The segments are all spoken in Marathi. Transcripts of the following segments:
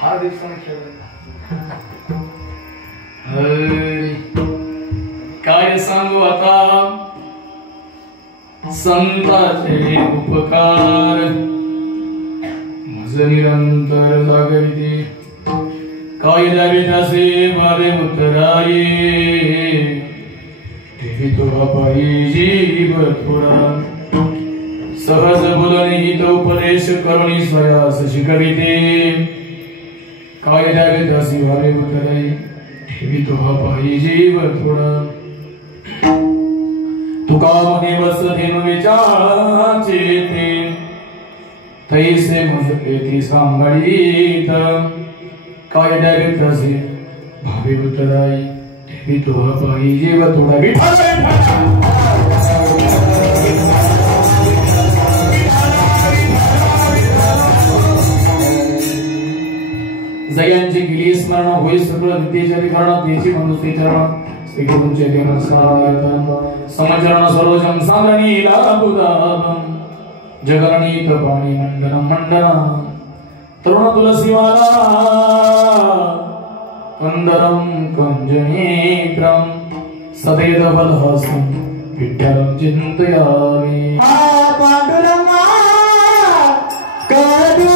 फार दिवसाने खेळले काय सांगू आता संताचे उपकार मज निरंतर जागविते काय द्यावे त्याचे वारे उतराये ठेवितो अपायी जीव थोडा सहज बोलणे हित उपदेश करुणी स्वयास शिकविते काय द्यावे त्याचे वारे उतराये ठेवितो अपायी जीव थोडा तुका मने वसधेनु विचाराचे ते तैसे मज येथे सांगडीत काय द्यावे तसे भावे उतराई ठेवितो अपायी जीव थोडा जयांची गिली स्मरण होई सगळं विद्येच्या विकरणात त्याची मनुष्य चरण श्री गुरुंचे देव सायतन समचरण सरोजम सागणीला बुदाम जगरणीत पाणी मंडनम मंडनम तरुण तुलसीवाला कंदरम कंजनेत्रम सदैव बलहसं विठ्ठलं चिंतयामि पांडुरंगा करू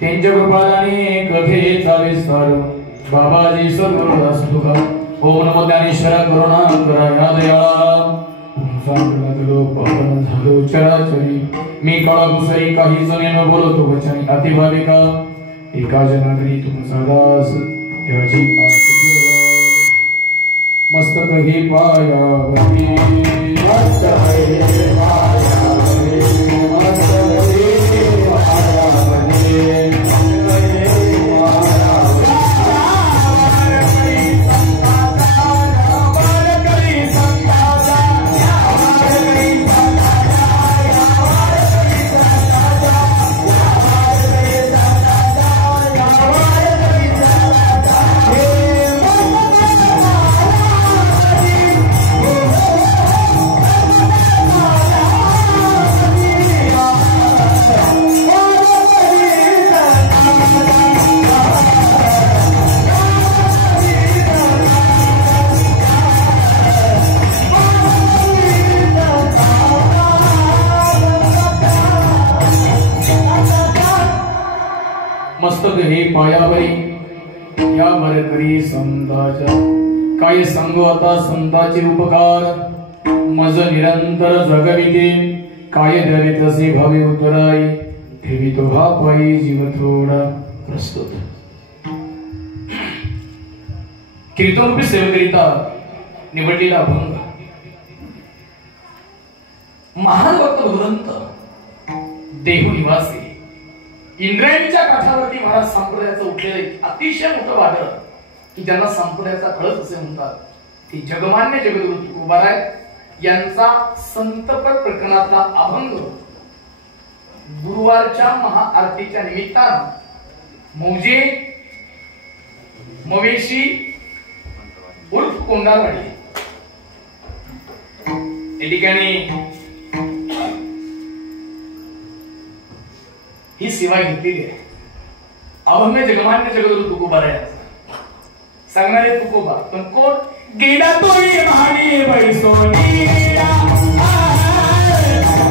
त्यांच्या कृपादाने कथेचा विस्तार बाबाजी सद्गुरुदास तुका ओम नमो ज्ञानेश्वरा करुणा करा या दयाळा ओम सांगलो पावन झालो चराचरी मी काळा घुसरी काही जणे न बोलतो वचनी अतिभाविका एका जनागरी तुमचा दास देवाची मस्तक हे पायावरी मस्तक हे पायावरी मस्तक हे पायावरी मस्तक हे पायावरी या मरकरी संताच्या काय सांगू आता संताचे उपकार मज निरंतर जगविते काय द्यावे तसे भावे उतराई ठेवितो हा पायी जीव थोडा प्रस्तुत कीर्तनरूपी सेवेकरिता निवडलेला अभंग महान भक्त भगवंत देहू निवासी इंद्रायणीच्या काठावरती महाराज संप्रदायाचं उठलेलं अतिशय मोठं वादळ की ज्यांना संप्रदायाचा कळस असे म्हणतात ते जगमान्य जगद्गुरु तुकोबाराय यांचा संतपर प्रकरणातला अभंग गुरुवारच्या महाआरतीच्या निमित्तानं मौजे मवेशी उर्फ कोंडारवाडी या ठिकाणी ही सेवा घेतलेली आहे. अभंग जगमान्य जगद्गुरु तुकोबाराय सांगणारे तुकोबा, पण कोण? गेला तोही महानी बैसोनिया,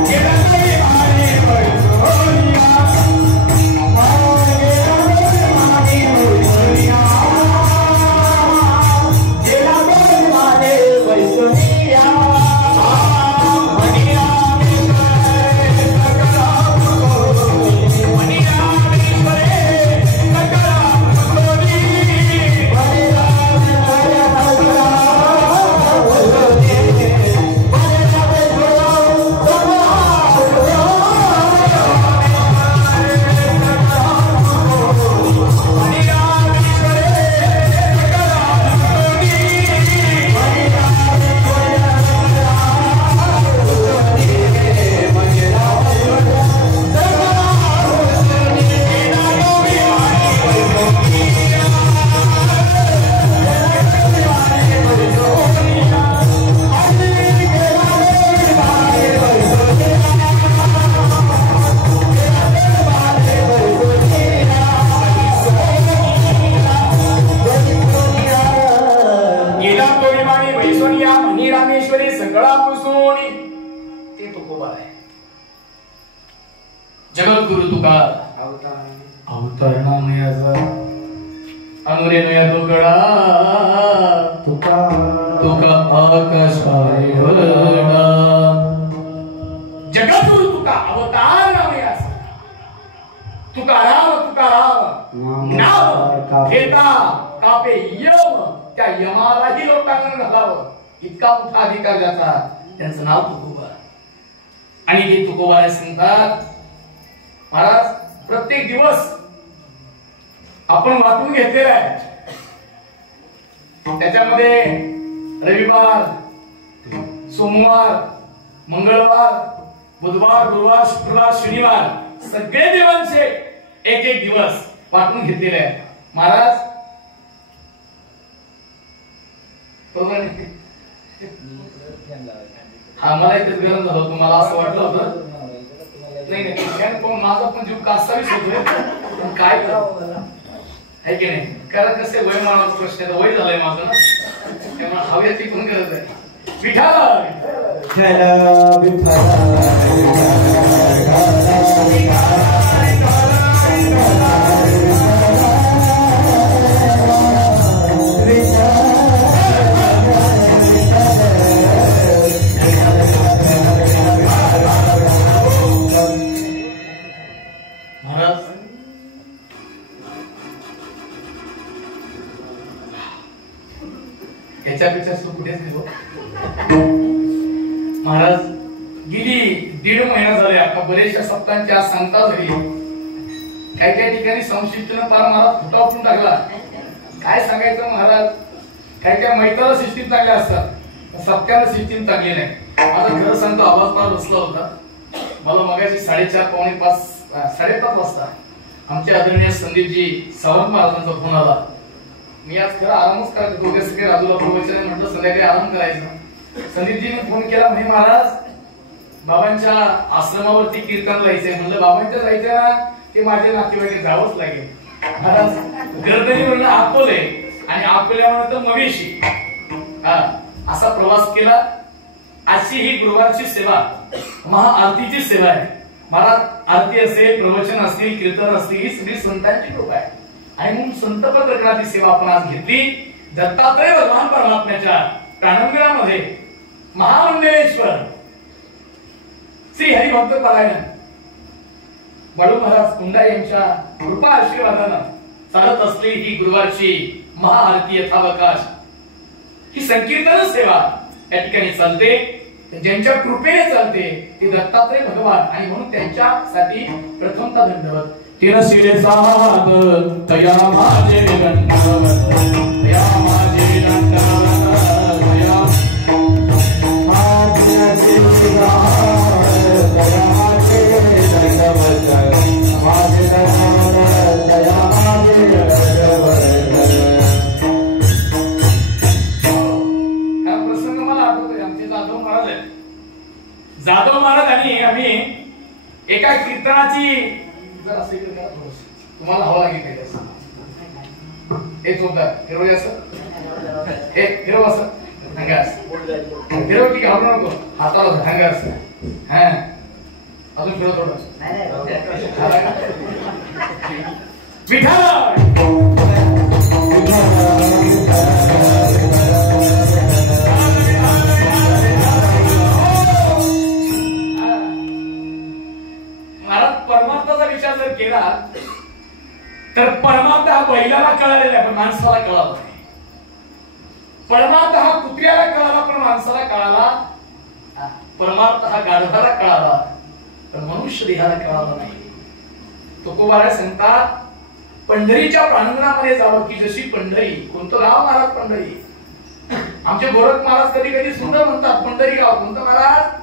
गेला तोही महानी बैसोनिया, गेला तोही महानी बैसोनिया, गेला तोही महानी बैसोनिया, जगद्गुरु तुका अवतरणा नयाचा अनुरे नया तुकडा तुका तुका आकाशाय वरडा जगद्गुरु तुका अवतार नयाचा तुकाराम नाव घेता कापे यम त्या यमालाही लोटांगण घालावं इतका मोठा अधिकार ज्याचा त्यांचं नाव तुकोबा. आणि ते तुकोबाला सांगतात महाराज प्रत्येक दिवस आपण वाटून घेतलेला आहे, त्याच्यामध्ये रविवार, सोमवार, मंगळवार, बुधवार, गुरुवार, शुक्रवार, शनिवार सगळे देवांचे एक एक दिवस वाटून घेतलेले आहे महाराज. बरोबर आहे? हा मला इथेच गरम झालं, तुम्हाला असं वाटलं होतं नाही नाही, पण माझा पण जीव कासावीस होतोय, पण काय करावं आहे की नाही? कारण कसे वयमानाचा प्रश्न आहे, वय झालंय माझं ना, त्यामुळे हव्याची पण गरज आहे. महाराज गेली 1.5 महिना झाले, आता बरेचशा सप्ताहांची आज सांगता झाली. काही ठिकाणी संक्षिप्तनं पार महाराज फुटा उठून टाकला. काय सांगायचं महाराज, काही मैत्राला सिस्टीम चांगल्या असतात, सप्त्याला सिस्टीम चांगली नाही. माझा खरं सांगतो आवाज पार बसला होता. मला मगाशी 4:30 वाजता आमचे आदरणीय संदीपजी सावंत महाराजांचा फोन आला. मी आज खरं आरामच करायचं, दोघे सगळे राजूला प्रवचन म्हटलं संध्याकाळी आराम करायचा. संदीपजीने फोन केला, म्हणे महाराज बाबांच्या आश्रमावरती कीर्तन जायचंय. म्हणलं बाबांच्या जायचं ना, ते माझ्या नातेवाईक जावंच लागेल. महाराज गर्दनी म्हणलं अकोले आणि अकोल्यावर तर मवेशी, असा प्रवास केला. अशी ही गुरुवारची सेवा, महाआरतीची सेवा आहे महाराज. आरती असेल, प्रवचन असतील, कीर्तन असतील, ही सगळी संतांची कृपा आहे. आणि म्हणून संत प्रकरणाची सेवा आपण आज घेतली. दत्तात्रय भगवान परमात्म्याच्या प्राणंगणामध्ये महामंडलेश्वर श्री हरिभक्त परायण बडू महाराज कुंडा यांच्या कृपा आशीर्वादानं चालत असलेली ही गुरुवारची महाआरती यथावकाश, ही संकीर्तन सेवा या ठिकाणी चालते. ज्यांच्या कृपेने चालते ते दत्तात्रय भगवान, आणि म्हणून त्यांच्यासाठी प्रथमतः धन्यवाद. तीन शिरे साध तया माझे दंडवत, तया माझे दंडवत, तया माझे शिराळ, तया माझे दंडवत, माझे दंडवत, तया माझे दंडवत. हा प्रसंग मला आठवतोय. आमचे जाधव महाराज आहेत. जाधव महाराज आणि आम्ही एका कीर्तनाची तुम्हाला हवा लागेल एक चोपदार फिरवली असं एक फिरव असं धांगा फिरव की घाबरू नको हाताला धांगा असं हा अजून फिरव थोडं महाराज परमार्थाचा विचार जर केला तर परमार्थ हा बैलाला कळालेला आहे पण माणसाला कळाला नाही. परमार्थ हा कुत्र्याला कळाला पण माणसाला कळाला. परमार्थ हा गाढवाला कळाला पण मनुष्य देहाला कळाला नाही. तुकोबाराय सांगतात पंढरीच्या प्रांगणामध्ये जावं की जशी पंढरी. कोणतं गाव महाराज पंढरी. आमचे गोरख महाराज कधी कधी सुंदर म्हणतात पंढरी गाव कोणतं महाराज.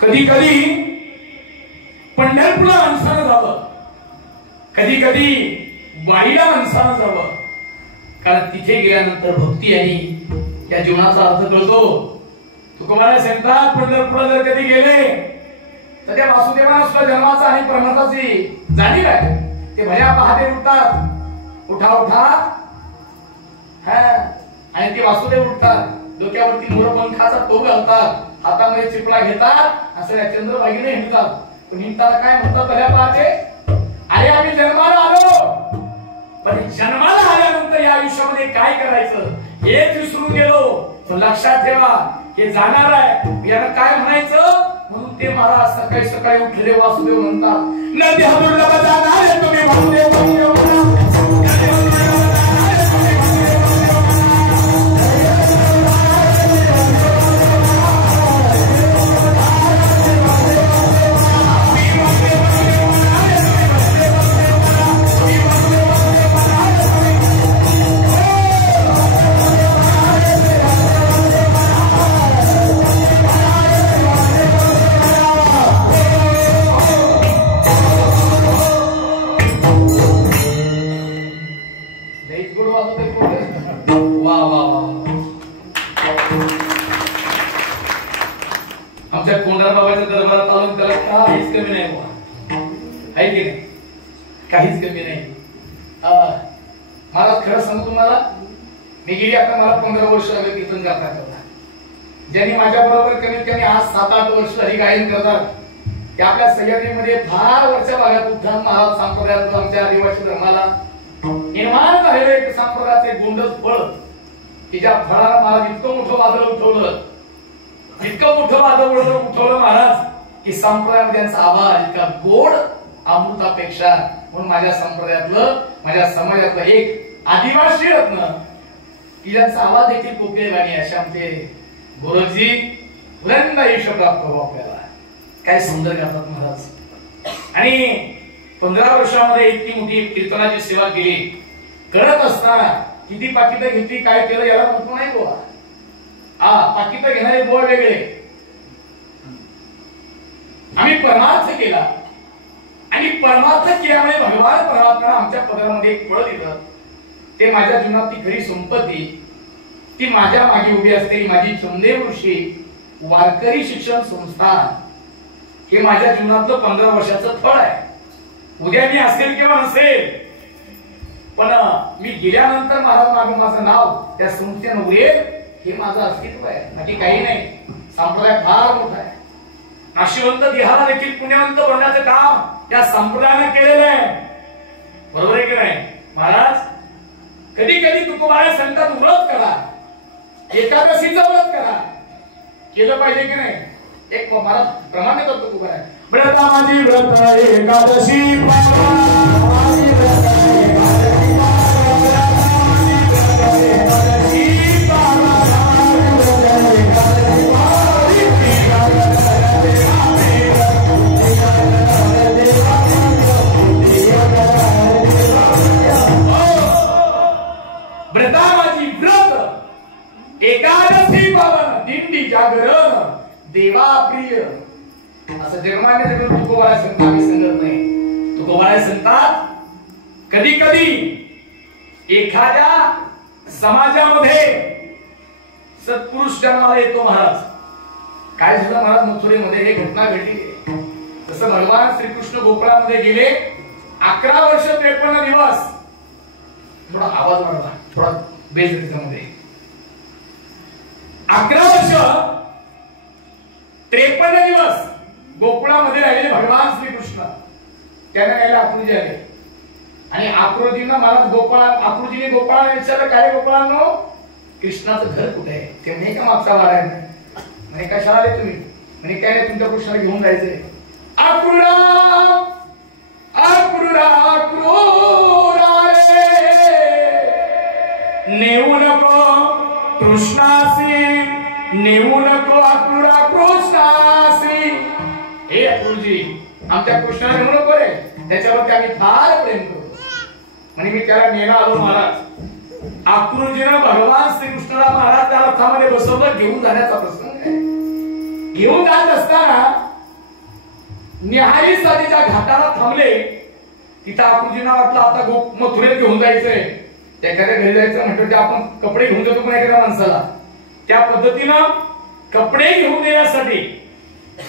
कधी कधी पंढरपूरला माणसानं जावं कधी कधी वारीला माणसानं जावं कारण तिथे गेल्यानंतर भक्ती आणि त्या जीवनाचा अर्थ कळतो. तुकोबाराय सांगतात पंढरपूरला जर कधी गेले तर त्या वासुदेवानं सुद्धा जन्माचा आणि परमार्थाची जाणीव आहे. ते भल्या पहाटे उठतात उठा उठा आणि ते वासुदेव उठतात डोक्यावरती मोरपंखाचा टोप घालतात हातामध्ये चिपळा घेतात असं या चंद्रभागीने हिंडतात. पण हिंडताना काय म्हणतात भल्या पहाटे अरे आम्ही जन्माला आलो पण जन्माला आल्यानंतर या आयुष्यामध्ये काय करायचं हेच विसरून गेलो. लक्षात ठेवा हे जाणार आहे याला काय म्हणायचं म्हणून ते महाराज सकाळी सकाळी उठले वासुदेव म्हणतात नदी हदुर्ला जाणार तुम्ही वासुदेव आमच्या कोंढरा बाबाच्या दरबारात आलो त्याला काहीच कमी नाही आहे की नाही काहीच कमी नाही. मला खरं सांगू तुम्हाला मी गेली आता मला 15 वर्ष झाले कीर्तन करता ज्यांनी माझ्या बरोबर कमीत कमी आज 7-8 वर्ष हरी गायन करतात ते आपल्या सह्याद्रीमध्ये फार वरच्या भागात उद्धान महाराज संप्रदायात आमच्या आदिवासी धर्माला निर्माण झालेलं एक संप्रदायाचे गोंडस फळ की ज्या फळाला महाराज इतकं मोठं वादळ उठवलं इतकं मोठं वादळ उठवलं महाराज की संप्रदायामध्ये त्यांचा आवाज इतका गोड अमृतापेक्षा म्हणून माझ्या संप्रदायातलं माझ्या समाजातलं एक आदिवासी रत्न की ज्यांचा आवाज देखील कोकिळवाणी असे आमचे गोरखजी बुलंद आयुष्य प्राप्त हो आपल्याला काय सुंदर करतात महाराज. आणि 15 वर्षामध्ये इतकी मोठी कीर्तनाची सेवा केली करत असताना किती पाकिटं घेतली काय केलं याला महत्व नाही गोवा. पाकिटं घेणारे गोवा वेगळे. आम्ही परमार्थ केला आणि परमार्थ केल्यामुळे भगवान परमात्म्याने आमच्या पदरामध्ये एक फळ दिलं. ते माझ्या जीवनातली खरी संपत्ती ती माझ्या मागे उभी असलेली माझी चंदेव ऋषी वारकरी शिक्षण संस्थान हे माझ्या जीवनातलं 15 वर्षाचं फळ आहे. उद्या मी असेल किंवा नसेल, पण मी गेल्यानंतर महाराज मागे माझं नाव त्या संस्थेनं उरेल हे माझं अस्तित्व आहे, बाकी काही नाही. संप्रदाय फार मोठा आहे. नाशिवंत देहाला देखील पुण्यवंत बनण्याचं काम या संप्रदायाने केलेलं आहे. बरोबर आहे की नाही महाराज? कधी कधी तुकोबारा संकट व्रत करा, एकादशीचं व्रत करा, केलं पाहिजे की नाही? एक महाराज प्रमाण देतो तुकोबारा, व्रता माझी व्रत एकादशी एकादशी पावन दिंडी जागरण देवा प्रिय असं जन्माने तुकोबारा संत आम्ही सांगत नाही. तुकोबारा सांगतात कधी कधी एखाद्या समाजामध्ये सत्पुरुष जन्माला येतो महाराज. काय झालं महाराज? मथुरेमध्ये एक घटना घडली. तसं भगवान श्रीकृष्ण गोकुळामध्ये गेले. 11 वर्ष 53 दिवस. थोडा आवाज वाढवा, थोडा बेस मध्ये. 11 वर्ष 53 दिवस गोकुळामध्ये राहिले भगवान श्रीकृष्ण. त्यांना यायला आकृती आले आणि आकृतीनं महाराज आकृतीने गोपाळाला विचारलं, काय गोपाळांनो कृष्णाचं घर कुठे आहे? ते म्हणे का मागचा वाडा आहे. म्हणे कशाला आले तुम्ही? म्हणे काय नाही, तुमच्या कृष्णाला घेऊन जायचंय. आक्रूरा आक्रूरा आक्रूरा नेऊ नको कृष्णासी, नेऊ नको आक्रूरा कृष्णासी. हे अक्रूरजी, आमच्या कृष्णाला नेऊ नको रे, त्याच्यावरती आम्ही फार प्रेम करू. म्हणजे मी त्याला नेला आलो महाराज. आक्रूरजीनं भगवान श्रीकृष्णाला महाराज त्या रथामध्ये बसवलं. घेऊन जाण्याचा प्रसंग आहे. घेऊन जात असताना निहारी नदीच्या घाटाला थांबले. तिथं आक्रूरजींना वाटलं आता मथुरेत घेऊन जायचंय, त्याकडे घरी जायचं म्हटलं, ते आपण कपडे घेऊन जातो पण एखाद्या माणसाला. त्या पद्धतीनं कपडे घेऊन देण्यासाठी,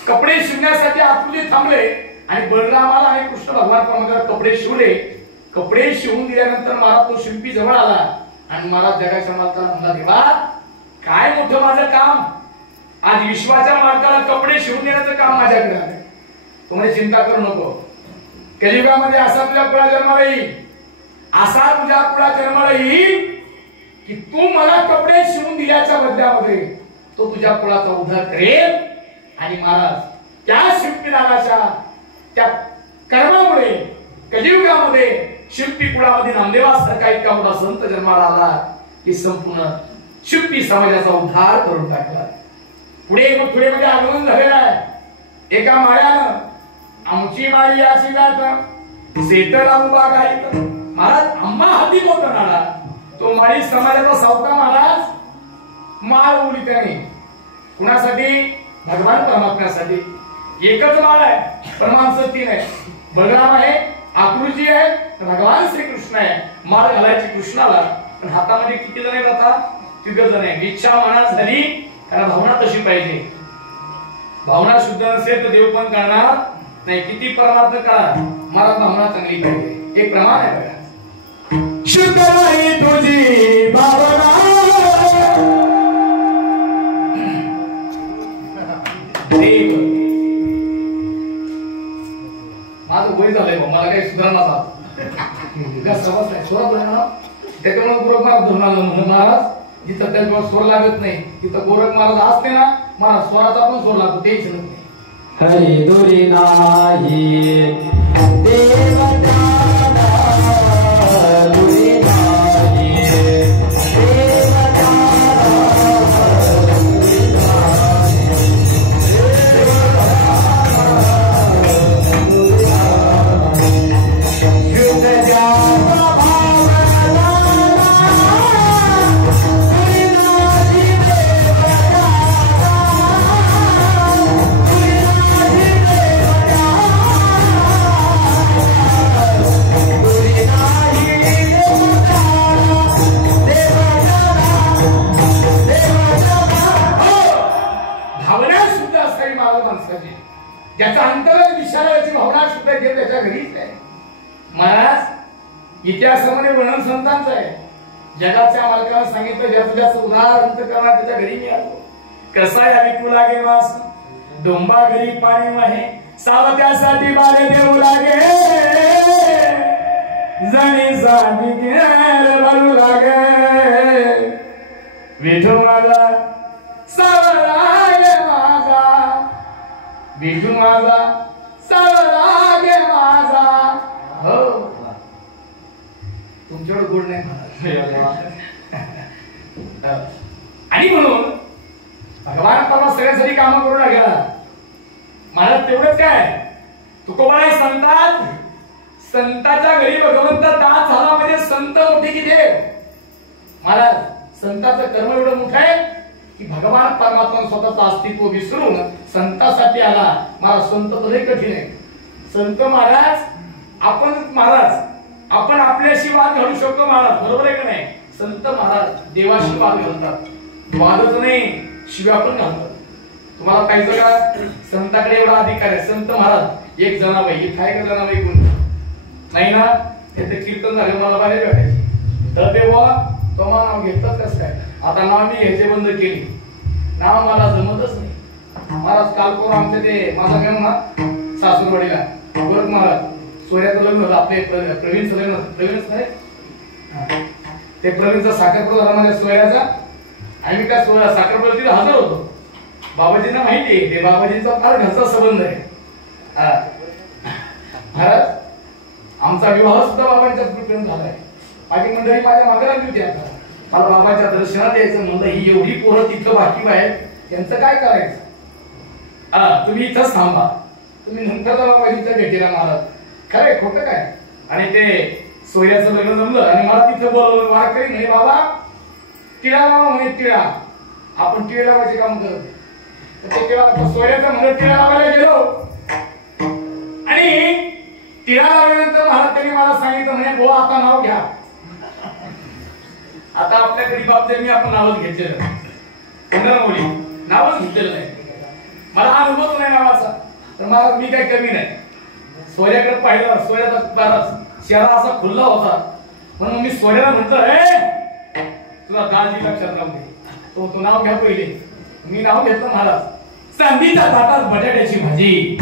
कपडे शिवण्यासाठी आक्रूरजी थांबले आणि बलरामाला आणि कृष्ण भगवान परमेश्वराला कपडे शिवले. कपडे शिवून दिल्यानंतर महाराज तो शिल्पी जवळ आला आणि महाराज जगाच्या मालकाला म्हणला, देवा काय मोठं माझं काम, आज विश्वाच्या मालकाला कपडे शिवून देण्याचं काम माझ्याकडे आलं. तो म्हणजे चिंता करू नको, कलियुगामध्ये असा तुझ्या कुळा जन्माला येईल, असा तुझ्या कुळा जन्माला येईल की तू मला कपडे शिवून दिल्याच्या बदल्यामध्ये तो तुझ्या कुळाचा उद्धार करेल. आणि महाराज त्या शिल्पीदाराच्या त्या कर्मामुळे कलियुगामध्ये शिल्पी कुळामध्ये नामदेवासारखा इतका मोठा संत जन्माला आला की संपूर्ण शिल्पी समाजाचा उद्धार करून टाकला. पुढे मथुरेमध्ये आगमन झालेलं आहे. एका माळ्यानं आमची माळी याची गाठ सेतला उभा गाईत. महाराज आम्हा हाती मोठा नाला. तो माळी समाजाचा सावका महाराज माळ उली त्याने कुणासाठी? भगवान परमात्म्यासाठी. एकच माळ आहे पण माणसं 3 आहे. बलराम आहे, आक्रूरजी आहे, भगवान श्रीकृष्ण आहे. माळ घालायची कृष्णाला, पण हातामध्ये किती जण आहेत आता? 3 जण आहे. इच्छा मनात झाली, कारण भावना तशी पाहिजे. भावना शुद्ध नसेल तर देव पण करणार नाही. किती परमार्थ करा, मला भावना चांगली पाहिजे. एक प्रमाण आहे बघा. शुद्ध नाही तुझी भावना, माझं वय झालंय, मला काही सुधारणा समज नाही. स्वरात लागणार त्याच्यामुळे गोरख महाराज धरून आलं. म्हणून महाराज जिथं त्याच्यावर स्वर लागत नाही तिथं गोरख महाराज असते ना, महाराज स्वराचा पण स्वर लागतो, तेच नाही. हरी दुरी नाही देवता दुरी नाही देवता शुद्ध असावी महाराज माणसाची, ज्याचा अंतर्गत विशालाची भावना शुद्ध आहे त्याच्या घरीच आहे. महाराज इतिहासामध्ये वर्णन संतांचं आहे. जगाच्या मालकाला सांगितलं ज्याचं ज्याचं उदाहरण करणार त्याच्या घरी मी आलो. कसा या विकू लागे मास डोंबा घरी पाणी वाहे सावत्यासाठी बाले देऊ लागे जणी सामी बरू लागे विठू माझा सावरागे माझा विठू माझा सावरागे माझा. हो तुमच्याकडे गोड नाही आणि म्हणून भगवान परवा सगळ्यासाठी काम करू लागला. महाराज तेवढंच काय तुकोबा संतात संताच्या घरी भगवंत दास झाला म्हणजे संत मोठे की देव. महाराज संताचं कर्म एवढं मोठं आहे की भगवान परमात्मा स्वतःचं अस्तित्व विसरून संतासाठी आला. महाराज संत लय कठीण आहे. संत महाराज आपण आपल्याशी वाद घालू शकतो महाराज, बरोबर आहे का नाही. संत महाराज देवाशी वाद घालतात, वादच नाही शिव्या पण घालतात. तुम्हाला पाहिजे का संताकडे एवढा अधिकार आहे. संत महाराज एक जनाबाई इथं आहे का जनाबाई कोण नाही ना, ते कीर्तन झाले मला बाहेर भेटायचे तर तेव्हा तो मला नाव घेतलं कसं काय. आता नाव मी घ्यायचे बंद केली, नाव मला जमतच नाही. महाराज काल कोण आमच्या ते माझा मेम ना सासूरवाडीला गोरख महाराज सोयऱ्याचं लग्न होतं. आपले प्रवीणचं लग्न प्रवीणच नाही ते प्रवीणचा साखरपुडा झाला माझ्या सोयऱ्याचा. आम्ही काय साखरपुडा तिथे हजर होतो. बाबाजींना माहिती आहे ते बाबाजींचा फार घरचा संबंध आहे. महाराज आमचा विवाह सुद्धा बाबांच्या कृपेने झालाय. माझी मंडळी माझ्या मागे लागली होती. आता मला बाबाच्या दर्शनात यायचं म्हणलं ही एवढी पोरं तिथं बाकी आहेत त्यांचं काय करायचं. तुम्ही इथंच थांबा, तुम्ही नंतर बाबाजींच्या भेटीला. महाराज खरंय खोटं काय. आणि ते सोयऱ्याचं लग्न जमलं आणि मला तिथं बोलवलं. वारकरी म्हणे बाबा टिळा बाबा म्हणे टिळा आपण टिळा लावायचे काम करत. ते सोयऱ्याचं म्हणत टिळा लावायला गेलो आणि टिळा लावल्यानंतर महाराज त्यांनी मला सांगितलं म्हणे बुवा आता नाव घ्या. आता आपल्या घरी बापजांनी आपण नावच घेतलेलं मुली नावच घेतलेलं नाही. मला हा अनुभव नाही नावाचा. तर महाराज मी काही कमी नाही. सोयऱ्याकडे पाहिलं सोयऱ्याचा चेहरा असा खुल्ला होता म्हणून मी सोयऱ्याला म्हटलं तुला दाजी लक्षात राहू दे तो नाव घ्या पहिले. मी नाव घेतलं महाराज. चांदीच्या ताटात बटाट्याची भाजी,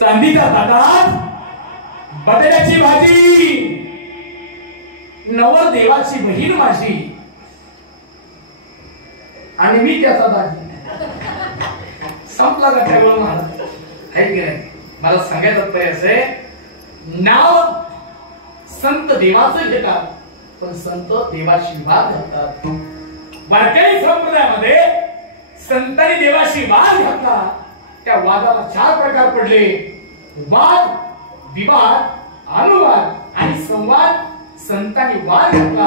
चांदीच्या ताटात बटाट्याची भाजी, नवरदेवाची बहीण माझी आणि मी त्याचा दाजी. संपला का त्यावेळेला महाराज आहे की नाही. मला सांगायचं तात्पर्य असं आहे नाव संत देवाचं घेतात पण संत देवाशी वाद घालतात. वारकरी संप्रदायामध्ये संतांनी देवाशी वाद घातला. त्या वादाला 4 प्रकार पडले: वाद, विवाद, अनुवाद आणि संवाद. संतांनी वाद घातला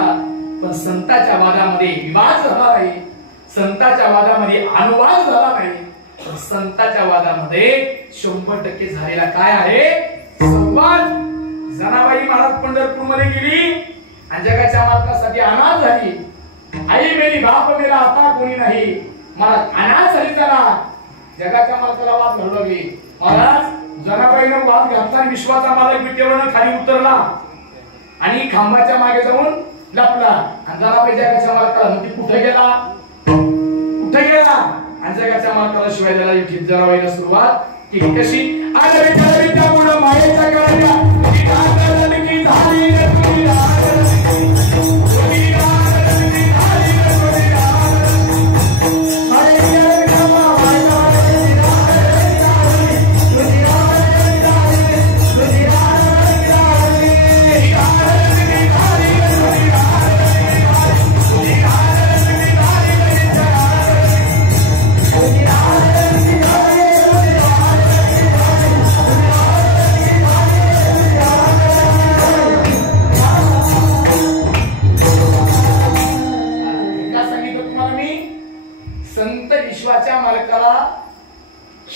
पण संतांच्या वादामध्ये विवाद झाला नाही, संतांच्या वादामध्ये अनुवाद झाला नाही, पण संतांच्या वादामध्ये 100% झालेला काय आहे संवाद. जनाबाई महाराज पंढरपूर मध्ये गेली आणि जगाच्या मालकासाठी अनाथ झाली. आई मेली बाप मेला आता कोणी नाही. महाराज अनाथ झाली. जरा जगाच्या मालकाला वाद घालू लागली. महाराज जनाबाईनं वाद घातला. विश्वाचा मालक विटेवरनं खाली उतरला आणि खांबाच्या मागे जाऊन लपला. आणि जनाबाई जगाच्या मालकाला म्हणते कुठे गेला कुठे गेला. आणि जगाच्या मालकाला शिवाय द्यायला जनाबाईनं सुरुवात केली. कशी त्यामुळे मायेच्या करायला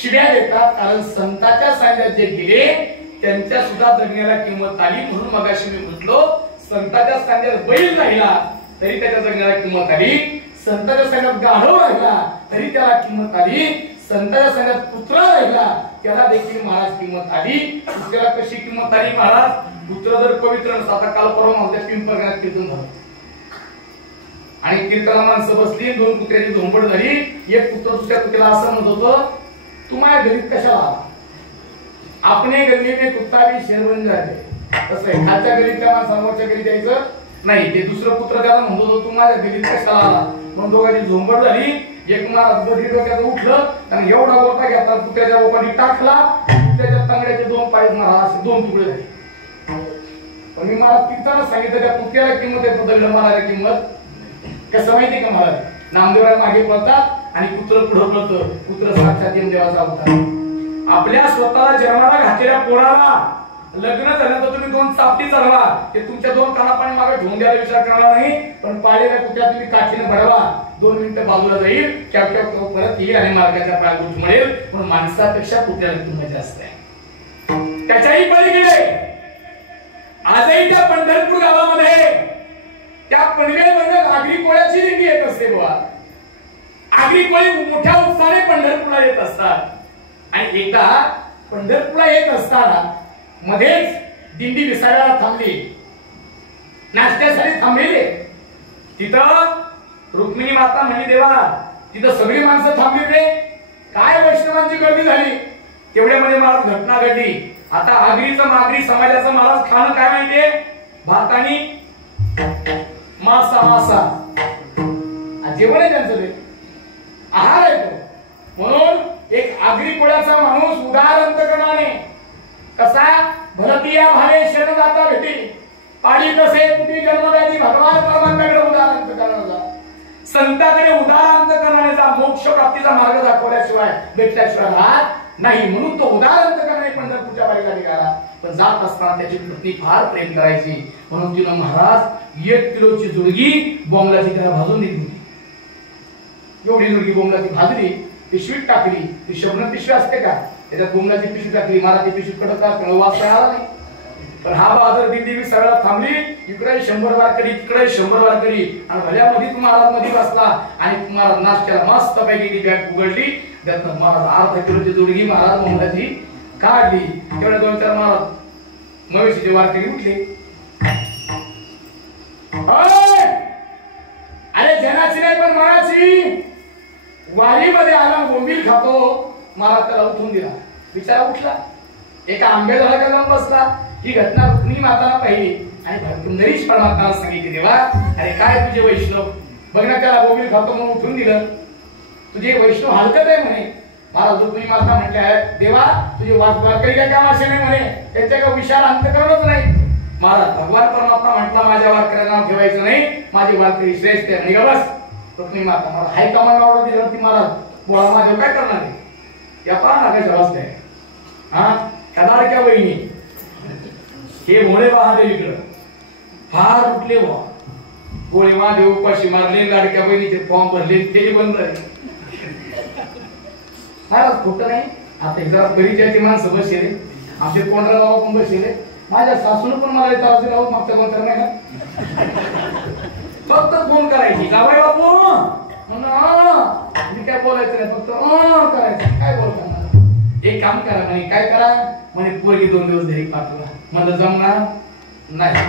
शिड्या देतात. कारण संतांच्या सानिध्यात जे गेले त्यांच्या सुद्धा जगण्याला किंमत आली. म्हणून मगाशी मी म्हटलो संतांच्या सानिध्यात बैल राहिला तरी त्याच्या जगण्याला किंमत आली. संतांच्या संघात गाढव राहिला तरी त्याला किंमत आली, संतांच्या संघात पुत्र राहिला त्याला देखील महाराज किंमत आली. पुत्राला कशी किंमत आली महाराज? पुत्र जर पवित्र नसता, आता काल परवा म्हणत्या पिंपळगावात कीर्तन झालं आणि कीर्तनाला माणसं बसली, 2 कुत्र्याची झोंबड झाली. एक पुत्र दुसऱ्या कुत्र्याला असं म्हणत होतं, तू माझ्या घरीत कशाला आला? आपणे गल्ली में कुत्ता भी शेर बन जाते. तसं आहे, खालच्या गलीतल्या माणसांवरच्या घरी द्यायचं नाही. ते दुसरं पुत्र त्याला म्हणत होतं, तू माझ्या घरीत कशाला आला? म्हणून दोघांची झोंबड झाली. एक महाराज बधी डोक्यात उठलं आणि एवढा गोटा घेतला, कुत्र्याच्या ओपाटी टाकला, त्याच्या तांगड्याचे 2 पाय महाराज असे 2 तुकडे झाले. पण मी महाराज कीर्तनात सांगितलं, त्या कुत्र्याला किंमत आहे, दगड मारायला किंमत कसं माहिती का महाराज? नामदेवराय मागे पळतात आणि कुत्र पुढे पळतं. कुत्र साक्षात देवाचा अवतार. आपल्या स्वतःला जन्माला घातलेल्या पोराला लग्न झालं तर तुम्ही 2 चापटी चढवा, ते तुमच्या 2 कानापाणी मागे ठेवून द्यायला विचार करणार नाही. पण पाळलेल्या कुत्र्या तुम्ही काठीने भरवा, 2 मिनिटं बाजूला जाईल, कॅप परत येईल आणि मार्गाच्या पाय गुठ मिळेल. पण माणसापेक्षा कुत्र्याला किंमत जास्त आहे. त्याच्याही पलीकडे आजही त्या पंढरपूर गावामध्ये त्या पनवेलमध्ये आगरी कोळ्याची दिंडी येत असते बुवा. आगरी कोळी मोठ्या उत्साहाने पंढरपूरला येत असतात. आणि एकदा पंढरपूरला येत असताना मध्येच दिंडी विसाव्याला थांबली, नाश्त्यासाठी थांबलेले. तिथं रुक्मिणी माता म्हणली, देवा तिथं सगळी माणसं थांबली रे, काय वैष्णवांची गर्दी झाली. तेवढ्यामध्ये महाराज घटना घडली. आता आगरीचं मागरी समाजाचं महाराज खाणं काय माहितीये? भात आणि मासा. जेवण आहे त्यांचं, ते आहार आहे तो. म्हणून एक आगरी कोळ्याचा माणूस उदार अंतकरणाने कसा भरतीया भावे शरण जाता भेटी पाडी कसे कुठे जन्मव्याधी भगवान परमात्म्याकडे उदार अंतकरणाचा, संतांकडे उदार अंतकरणाचा मोक्ष प्राप्तीचा मार्ग दाखवल्याशिवाय भेटल्याशिवाय राहत नाही. म्हणून तो उदार अंतकरणाने पंढरपूरच्या वारीला निघाला. पण जात असताना त्याची पत्नी फार प्रेम करायची, म्हणून तिनं महाराज 1 किलोची जुडगी बोंबलाची त्याला भाजून दिली होती. एवढी जुडगी बोंबलाची भाजली, पिशवीत टाकली. ती शबनम पिशवी असते का, त्याच्यात बोंबलाची पिशवी टाकली. महाराज ती पिशवी कडक वास काय आला नाही. पण हा बहादर दिंडी सगळ्या थांबली. इकडे 100 वारकरी, तिकडे 100 वारकरी आणि भल्यामध्ये महाराज मध्ये बसला आणि महाराज नाश्त्याला मस्त पैकी ती बॅग उघडली. त्यातनं महाराज 1/2 किलोची जुडगी महाराज बोंबलाची काढली. तेवढ्या 2-4 महाराज मवेशीचे वारकरी उठले. अरे जनाची नाही पण मनाची वारीमध्ये आला, बोंबील खातो. महाराज त्याला उठून दिला. बिचारा उठला, एका आंबे झाडाला जाऊन बसला. ही घटना रुक्मिणी माताला पाहिली आणि नरीश परमात्म्याला सांगितली, देवा अरे काय तुझे वैष्णव बघ ना, त्याला बोंबील खातो म्हणून उठून दिलं, तुझे वैष्णव हलकत आहे म्हणे. महाराज रुक्मिणी माता म्हटल्या, देवा तुझे वारकरी काय कामाचे नाही म्हणे, त्यांच्या का विशाल अंतकरणच नाही. महाराज भगवान परमात्मा म्हटला, माझ्या वारकऱ्याला नाव ठेवायचं नाही, माझे वारकरी श्रेष्ठ आहे. आणि बस रुक्मिणी माता मला हाय कामाला ऑर्डर दिल्यावरती महाराज बोळा माझ्या काय करणार आहे? या पहा ना काय जवाब नाही. हा कदाडक्या वहिनी हे भोळे महादेव इकडं फार उठले बा. भोळे महादेव उपाशी मारले, लाडक्या बहिणीचे फॉर्म भरले, ते बंद झाले. फारच खोटं नाही. आता जरा परिचयाची माणसं बसले, आमचे कोंडरा बाबा पण बसले. माझ्या सासून पण मला त्रास दिला होता मागच्या कोणत्या नाही का, फक्त फोन करायची, जावई बापू मी काय बोलायचं नाही, फक्त करायचं. काय बोलता एक काम करा म्हणे, काय करा म्हणे, पोरगी 2 दिवस घरी पाठवा. मला जमणार नाही.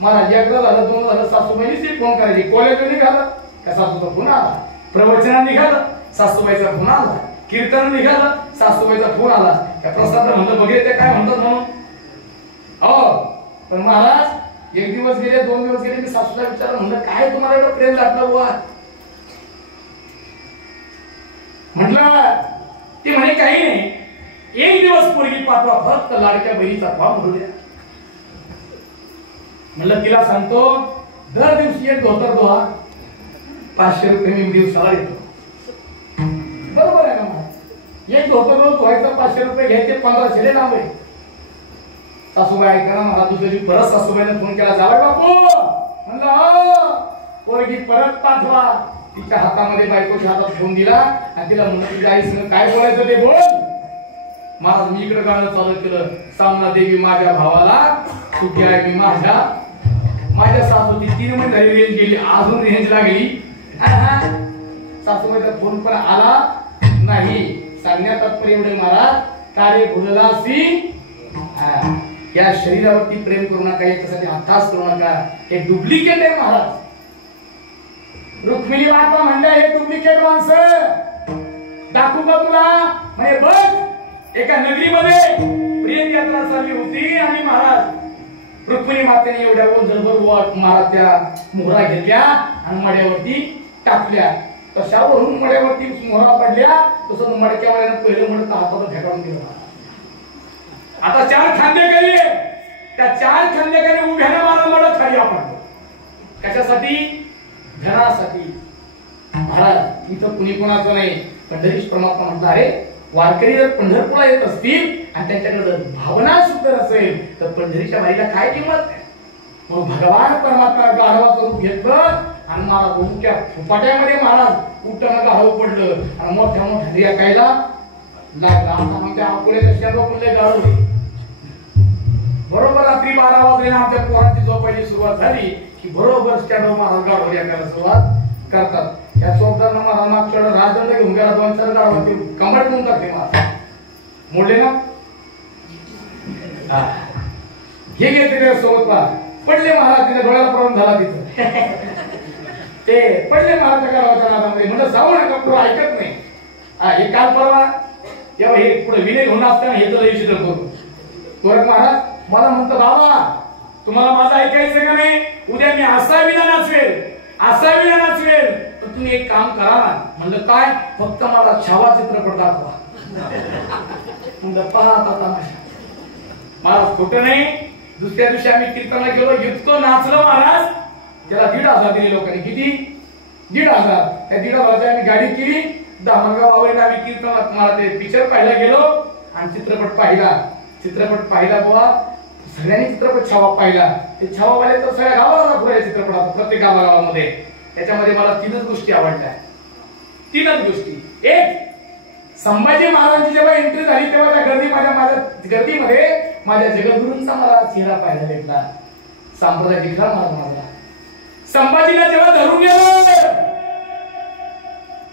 मला 1 झालं 2 झालं, सासूबाईने फोन करायची. कॉलेजला निघालं का सासूचा फोन आला, प्रवचना निघालं सासूबाईचा फोन आला, कीर्तन निघालं सासूबाईचा फोन आला. त्या प्रसाद म्हणलं बघे ते काय म्हणतात म्हणून. हो पण महाराज 1 दिवस गेले 2 दिवस गेले, मी सासूला विचारलं म्हणलं काय तुम्हाला एवढं प्रेम दाखलं बुवा. म्हटलं ती म्हणे काही नाही, 1 दिवस पोरगी पाठवा, फक्त लाडक्या बहिणीचा फॉर्म भरू द्या. म्हणलं तिला सांगतो दर दिवशी 1 धोतर धुवा, 500 रुपये मी दिवसाला देतो. बरोबर आहे ना मला, 1 धोतर रोज धुवायचं 500 रुपये घ्यायचे, 1500 लांब आहे. सासूबाई ऐका ना, मला दुसऱ्या परत सासूबाईने फोन केला, जावई बापू म्हणलं पोरगी परत पाठवा. तिच्या हातामध्ये बायकोच्या हातात फोन दिला आणि तिला म्हणलं तुझ्या आईसंग काय बोलायचं ते बोल. महाराज मी इकडे गाणं चालू केलं, सामना देवी माझ्या भावाला, सुखी आहे मी माझ्या सासूची 3 महिने झाली रेंज गेली, अजून रेंज लागली. सासूबाईचा फोन पण आला नाही. सांगण्यात तात्पर्य एवढे महाराज, कार्य भुललासी या शरीरावरती प्रेम करू नका, याच्यासाठी अट्टास करू नका. हे डुप्लिकेट आहे महाराज. रुक्मिणी माता म्हणल्या हे डुप्लिकेट माणसं दाखवू का तुला? म्हणजे बघ, एका नगरीमध्ये प्रेम यात्रा चालली होती आणि महाराज रुक्मिणी मातेने एवढ्या ओझरभर महाराज त्या मोहरा घेतल्या आणि मड्यावरती टाकल्या. कशावरून मड्यावरती मोहरा पडल्या, तसं मडक्या वाल्यानं पहिलं मडकं हाताला फेकावून गेलं. आता 4 खांदेकरी, त्या 4 खांदेकरी उभ्याने मला मडत खाली आपण कशासाठी? धनासाठी. महाराज इथं कुणी कोणाचं नाही. पंढरीश परमात्मा म्हणतात, अरे वारकरी जर पंढरपूरला येत असतील आणि त्यांच्याकडे भावना शुद्ध नसेल तर पंढरीच्या बाईला काय किंमत आहे? मग भगवान परमात्मा गाढवाचं रूप घेतलं आणि महाराज उठ्या फुपाट्यामध्ये महाराज उठताना गाढव पडलं आणि मोठ्या मोठ्या रिया कायला लागला. आता मग त्या अकोल्याच्या शेंगा पुढले गाढव. बरोबर रात्री 12 वाजले आमच्या पोरांची झोपायची सुरुवात झाली की बरोबर स्टँडवर महाराज गाढव यायला सुरुवात करतात. या चौकदार महाराज मागच्या राजदंड घेऊन गेला, 2-4 गाढवांची कमर घेऊन टाकले महाराज. मोडले ना हे घेतले सोबत पडले महाराज. तिच्या डोळ्याला प्रॉब्लेम झाला तिथं. ते पडले महाराज गाढवाच्या नादामध्ये. म्हणलं जाऊ नका, पुढे ऐकत नाही. हे काल परवा तेव्हा हे पुढे विनय घेऊन असताना हे तर विचित्र करू गोरख महाराज मला म्हणतो, बाबा तुम्हाला माझं ऐकायचं का नाही? उद्या मी असा विना नाचवेल, असा विना नाचवेल, तर तुम्ही एक काम करा ना. म्हणलं काय? फक्त मला छावा चित्रपट दाखवा. म्हणलं पहा आता तमाशा. महाराज खोटं नाही. दुसऱ्या दिवशी आम्ही कीर्तनाला गेलो, इतकं नाचलो महाराज, त्याला 1,500 दिले लोकांनी. किती? 1,500. त्या 1,500 आम्ही गाडी केली, दामणगाव आवडीला आम्ही कीर्तनात मला ते पिक्चर पाहायला गेलो आणि चित्रपट पाहिला बुवा. सगळ्यांनी चित्रपट छावा पाहिला. ते छावावाले तर सगळ्या गावाला दाखवला चित्रपटात, प्रत्येक गावागावामध्ये. त्याच्यामध्ये मला 3च गोष्टी आवडल्या. 3च गोष्टी. एक, संभाजी महाराजांची जेव्हा एंट्री झाली तेव्हा त्या गर्दीमध्ये माझ्या जगद्गुरूंचा मला चेहरा पाहायला भेटला. सांप्रदाय दिखला महाराज. संभाजीला जेव्हा धरून गेलो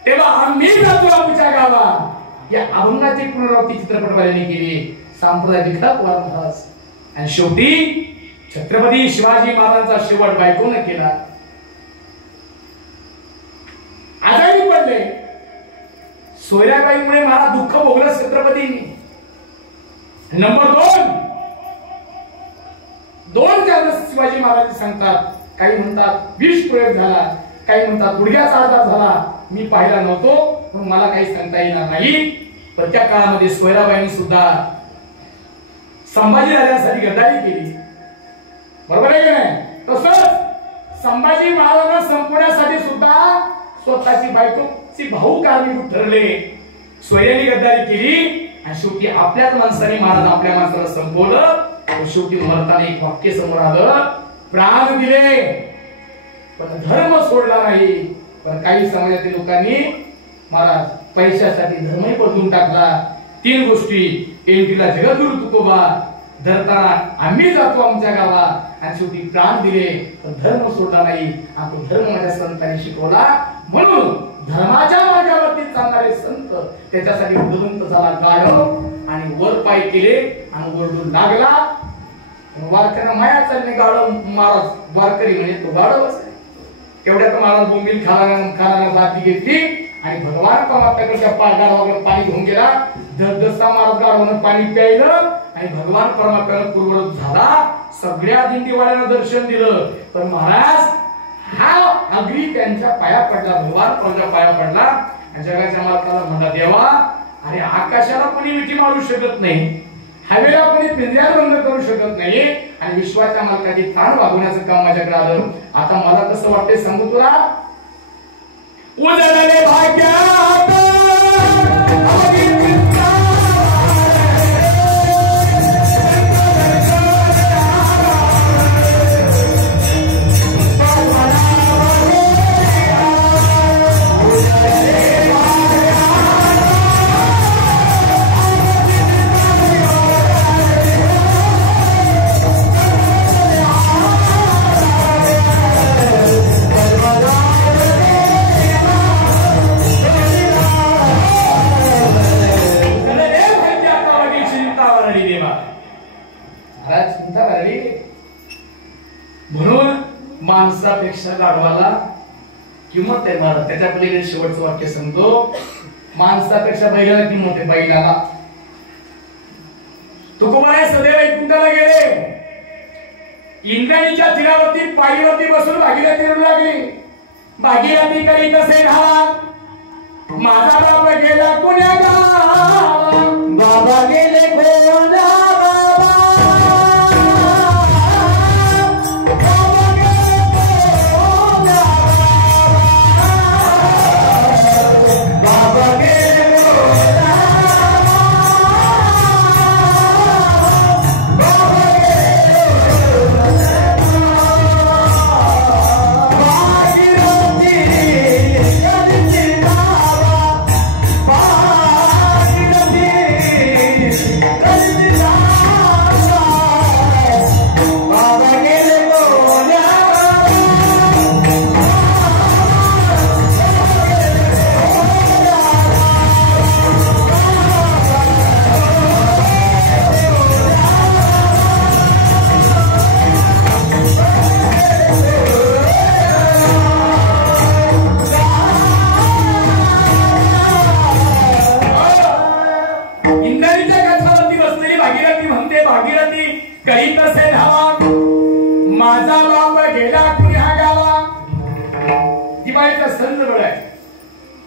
तेव्हा आम्ही जातो आमच्या गावात, या अभंगाची पुनरावृत्ती चित्रपटवाल्यांनी केली. सांप्रदाय दिखला महाराज. आणि शेवटी छत्रपती शिवाजी महाराजांचा शेवट बायकोने केला. आजारी पडले. सोयराबाईमुळे मला दुःख भोगलं छत्रपतींनी. नंबर 2 कारण शिवाजी महाराज सांगतात. काही म्हणतात विष प्रयोग झाला, काही म्हणतात गुडघ्याचा आजार झाला. मी पाहिला नव्हतो म्हणून मला काही सांगता येणार नाही. पण त्या काळामध्ये सोयराबाईंनी सुद्धा संभाजी राजांसाठी गद्दारी केली. बरोबर आहे की नाही? तसंच संभाजी महाराजांना संपवण्यासाठी सुद्धा स्वतःची बायकोची भाऊ कारणीभूत ठरले. सोयऱ्यांनी गद्दारी केली आणि शेवटी आपल्याच माणसाने महाराज आपल्या माणसाला संपवलं. शेवटी मरताना एक वाक्य समोर आलं, प्राण दिले पण धर्म सोडला नाही. पण काही समाजातील लोकांनी महाराज पैशासाठी धर्मही बदलून टाकला. 3 गोष्टी. एंट्रीला जगद्गुरु तुकोबा, धरताना आम्ही जातो आमच्या गावात, आणि शेवटी प्राण दिले पण धर्म सोडला नाही. आणि तो धर्म माझ्या संतांनी शिकवला. म्हणून धर्माच्या मार्गावरती चालणारे संत त्याच्यासाठी उदवंत झाला गाढव आणि वर पाय केले आणि ओरडून लागला. वारकऱ्यांना माया चालणे गाढव महाराज वारकरी म्हणजे तो गाढवच आहे. तेवढ्यात महाराज बोंबील खाला बाती घेतली आणि भगवान परमात्म्याच्या गाढवाकडे पाणी घेऊन गेला. दसदसा महाराज गाढवानं पाणी प्यायलं आणि भगवान परमात्म्याला पूर्ववत झाला. सगळ्या दिंडीवाल्यांना दर्शन दिलं. पण महाराज हा अगदी त्यांच्या पाया पडला, भगवान परमात्म्याच्या पाया पडला आणि जगाच्या मालकाला म्हणला, देवा अरे आकाशाला कोणी मिठी मारू शकत नाही, हवेला कोणी पिंजऱ्याला बंद करू शकत नाही, आणि विश्वाच्या मालकाची ताण वागवण्याचं काम माझ्याकडे आलं. आता मला कसं वाटतंय सांगू तुला? उजळले भाग्यात माणसापेक्षा गाढवाला किंमत आहे महाराज. त्याच्या पलीकडे शेवटचं वाक्य सांगतो, माणसापेक्षा बैलाला किंमत आहे, बैलाला. तुकोबाराय सदैव वैकुंठाला गेले. इंद्राणीच्या तीरावरती पायीवरती बसून भागीरथी रडू लागली. भागीरथी करीत असे घात, माझा बाप गेला कुण्या गावा, बाबा गेले कोणा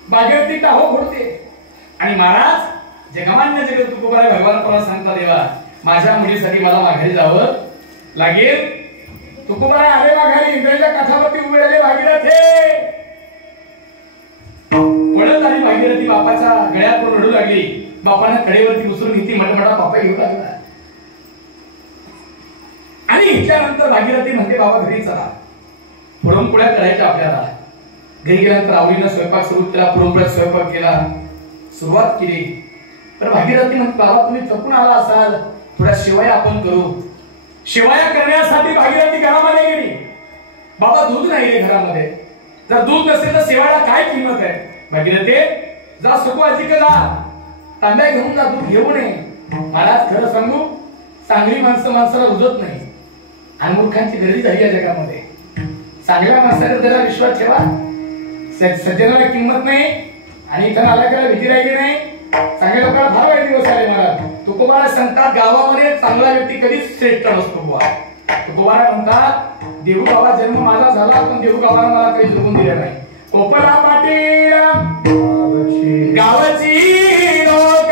भागीरथी टाहो फोडते. आणि महाराज जगमान्य जगत तुकोबाराय भगवान प्रभू सांगता, देवा माझ्या मुलीसाठी मला माघारी जावं लागेल. तुकोबाराय आले माघारी. इंद्राच्या काठावरती उभे राहिले भागीरथी. पळत आली भागीरथी, बापाच्या गळ्यात रडू लागली. बापाने कडेवरती उचलून घेतली, मटमटा बापा घेऊ लागला. आणि इच्छानंतर भागीरथी म्हणते, बाबा घरी चला, पुरणपोळ्या करायच्या आपल्याला. घरी गेल्यानंतर आवडीनं स्वयंपाक सुरू केला, पुरणपोळ्यात स्वयंपाक केला, सुरुवात केली. तर भागीरथी म्हणते, बाबा तुम्ही थकून आला असाल, थोड्या शिवाया आपण करू. शिवाया करण्यासाठी भागीरथी घरामध्ये गेली. बाबा दूध नाही रे घरामध्ये, जर दूध नसेल तर शिवायला काय किंमत आहे. भागीरथी जा सुखवाची का जा, तांब्या घेऊन जा, दूध घेऊ नये. महाराज खरं सांगू, चांगली माणसं माणसाला रुजत नाही आणि मूर्खांची गर्दी झाली या जगामध्ये. चांगल्या माणसाला जरा विश्वास ठेवा, सज्जनाला किंमत नाही आणि इथं नालायकाला भीती राहिली नाही. चांगल्या लोकांना फार वाईट दिवस आले. मला तुकोबाराय सांगतात, गावामध्ये चांगला व्यक्ती कधीच श्रेष्ठ नसतो बुवा. तुकोबाराय म्हणतात, देहू गावा जन्म माझा झाला, पण देहू गावाला मला काही जगून दिलं नाही. कोपला पाटील गावाची लोक,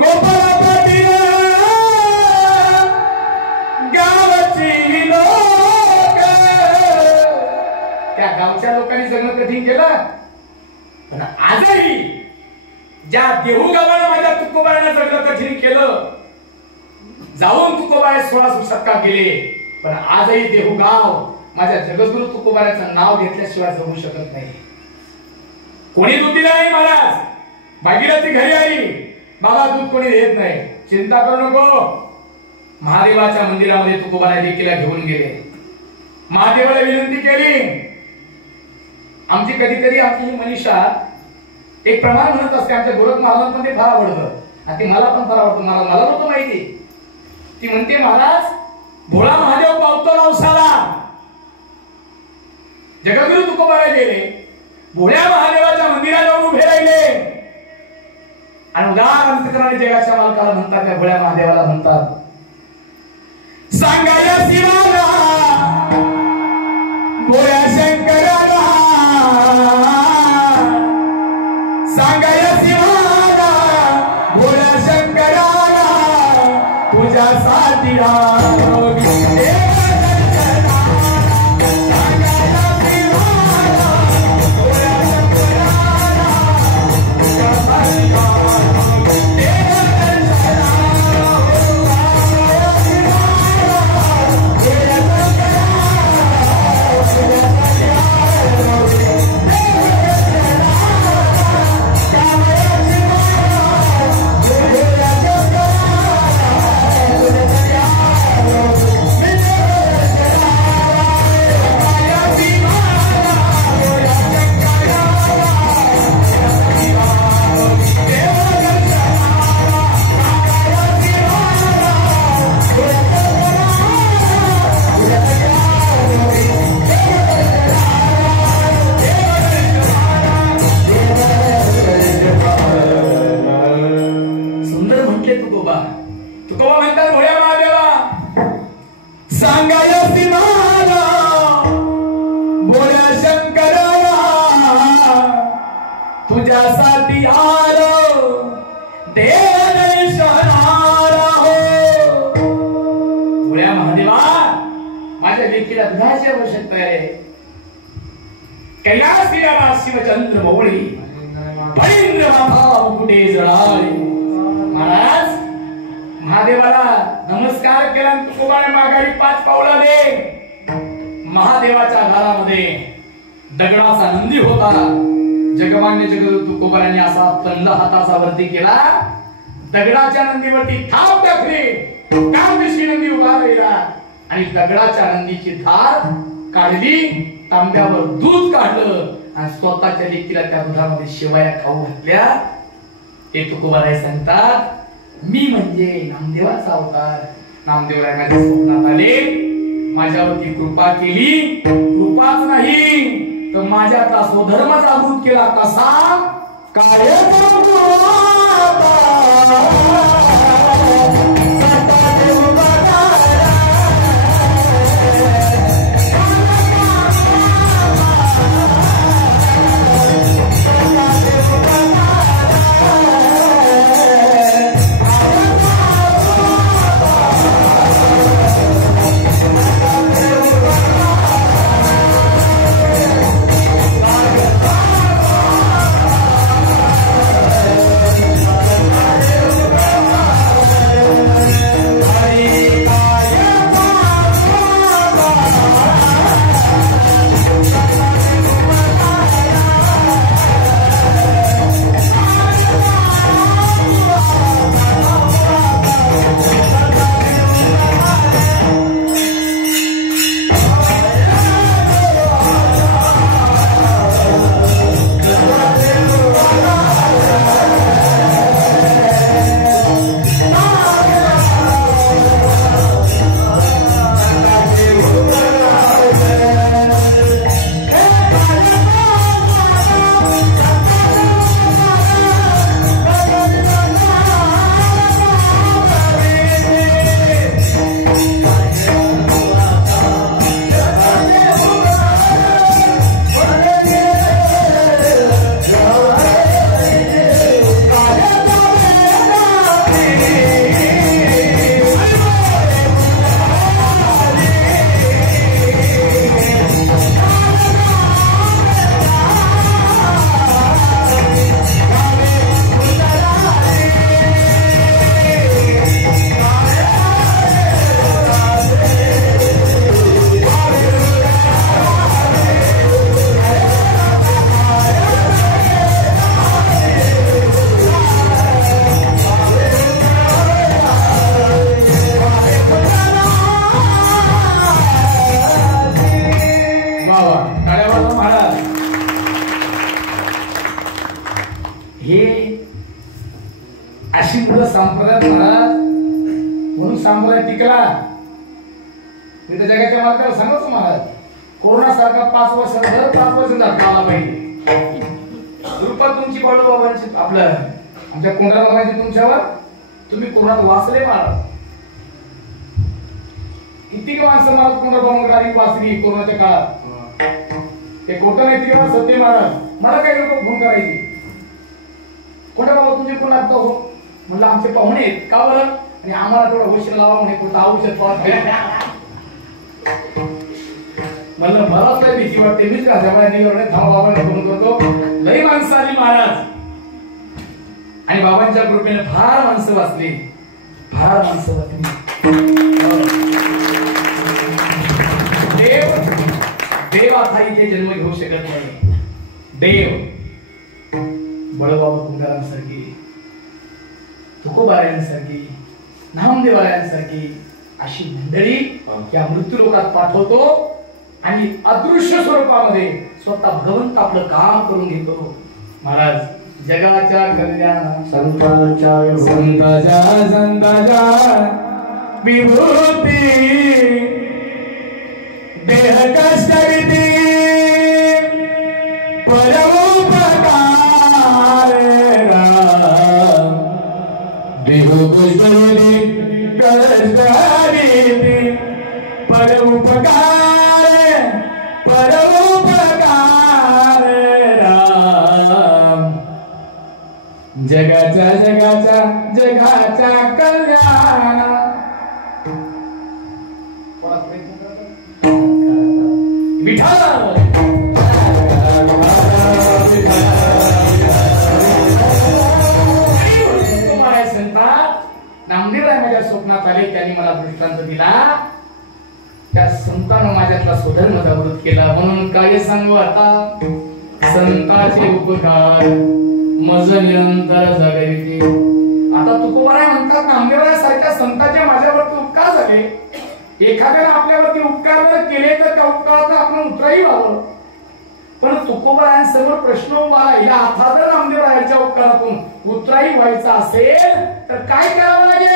कोपला पाटील गावाची लोक. त्या गावच्या लोकांनी जगणं कठीण केलं, पण आजही ज्या देहू गावाला माझ्या तुकोबारायनं जगणं कठीण केलं, जाऊन तुकोबाराय 16 शतकात गेले, पण आजही देहू गाव माझ्या जगद्गुरु तुकोबारायचं नाव घेतल्याशिवाय जगू शकत नाही. कोणी दूध दिलं नाही महाराज. भागीरथी घरी आली, बाबा दूध कोणी देत नाही, चिंता करू नको. महादेवाच्या मंदिरामध्ये तुकोबाराय लेकीला घेऊन गेले. महादेवाला विनंती केली. आमची कधी कधी आमची ही मनीषा एक प्रमाण म्हणत असते, आमच्या गोरख महाराजांमध्ये फार आवडतं आणि ते मला पण फार आवडतं. मला नव्हतं माहिती. ती म्हणते, महाराज भोळा महादेव पावतो नवसाला. जगद्गुरु तुकोबाराय गेले, भोळ्या महादेवाच्या मंदिरात जाऊन उभे राहिले आणि उदार अंतकरणाने जगाच्या मालकाला म्हणतात, त्या भोळ्या महादेवाला म्हणतात, सांगाया शिवाला भोळ्या शंकराला, सांगाया शिवाला भोळ्या शंकराला, तुझ्यासाठी तुकोबा म्हणतात भोळ्या महादेवा सांगायची मला भोळ्या शंकराला तुझ्यासाठी आलो देव शहराला हो. भोळ्या महादेवा माझ्या लेकीला दुधाची आवश्यकता आहे. कैलासीला शिवचंद्र मोवळी फळींद्र माथा मुकुटे जळाले. महाराज महादेवाला नमस्कार केला. तुकोबाने माघारी 5 पावलं आले. महादेवाच्या घरामध्ये दगडाचा नंदी होता. जगमान्य जगद्गुरु तुकोबाने असा तंद हाताचा वरती केला. दगडाच्या नंदीवरती थाप टाकली. कामदेशी नंदी उभा राहिला आणि दगडाच्या नंदीची धार काढली. तांब्यावर दूध काढलं आणि स्वतःच्या लेकीला त्या दुधामध्ये शेवया खाऊ घातल्या. ते तुकोबाराय सांगतात मी म्हणजे नामदेवाचा अवतार. नामदेवराय माझ्या स्वप्नात आले. माझ्यावरती कृपा केली. कृपाच नाही तर माझ्यातला स्वधर्म जागृत केला. कसा काय संप्रदाय महाराज म्हणून संप्रदाय टिकला. मी तर जगाच्या मार्गावर सांगतो महाराज कोरोना सारखा 5 वर्ष दर 5 वर्ष झाला पाहिजे. कृपा तुमची बाळूबाबांची आपलं आमच्या कोंढा बाबांची तुमच्यावर. तुम्ही कोरोनात वाचले महाराज. किती माणसं महाराज कोंढा बाबांकडे वाचली कोरोनाच्या काळात. ते खोटं नाही तेव्हा सत्य महाराज. मला काही लोक फोन करायचे कोंढा बाबा तुमचे कोण लागतो हो. म्हणलं आमचे पाहुणे आहेत का बरं आणि आम्हाला थोडं औषध लावा म्हणे कोणतं औषध म्हणलं मला काय भीती वाटते. मीच का थांबा बाबांना फोन करतो. लई माणसं आली महाराज आणि बाबांच्या कृपेने फार माणसं वाचली. फार माणसं वाचली. देव आता इथे जन्म घेऊ शकत नाही. देव बळबाबा कुंभारांसारखी तुकोबारायांसारखी नामदेवारायांसारखी अशी मंडळी या मृत्यू लोकात पाठवतो आणि अदृश्य स्वरूपामध्ये स्वतः भगवंत आपलं काम करून घेतो. महाराज जगाच्या कल्याण संताच्या विभूती देह कष्टविधी परोपकार देह कष्टविधी जगाच्या जगाच्या जगाच्या कल्याण विठ्ठल नामदेवराय माझ्या स्वप्नात आले, त्यांनी मला दृष्टांत दिला. त्या संतानं माझ्यातला स्वधर्म जागृत केला. म्हणून काय सांगू आता, संताचे उपकार मज निरंतर जगविते. आता तुकोबाराय म्हणतात, नामदेवराय सारख्या संतांचे माझ्यावरती उपकार झाले. एखाद्याने आपल्यावरती उपकार जर केले तर त्या उपकाराचं आपण उत्तरही व्हावं. पण तुकोबारायांसमोर प्रश्न उभा राहिला, आता जर नामदेवरायांच्या उपकारातून उत्तरही व्हायचा असेल तर काय करावं लागेल?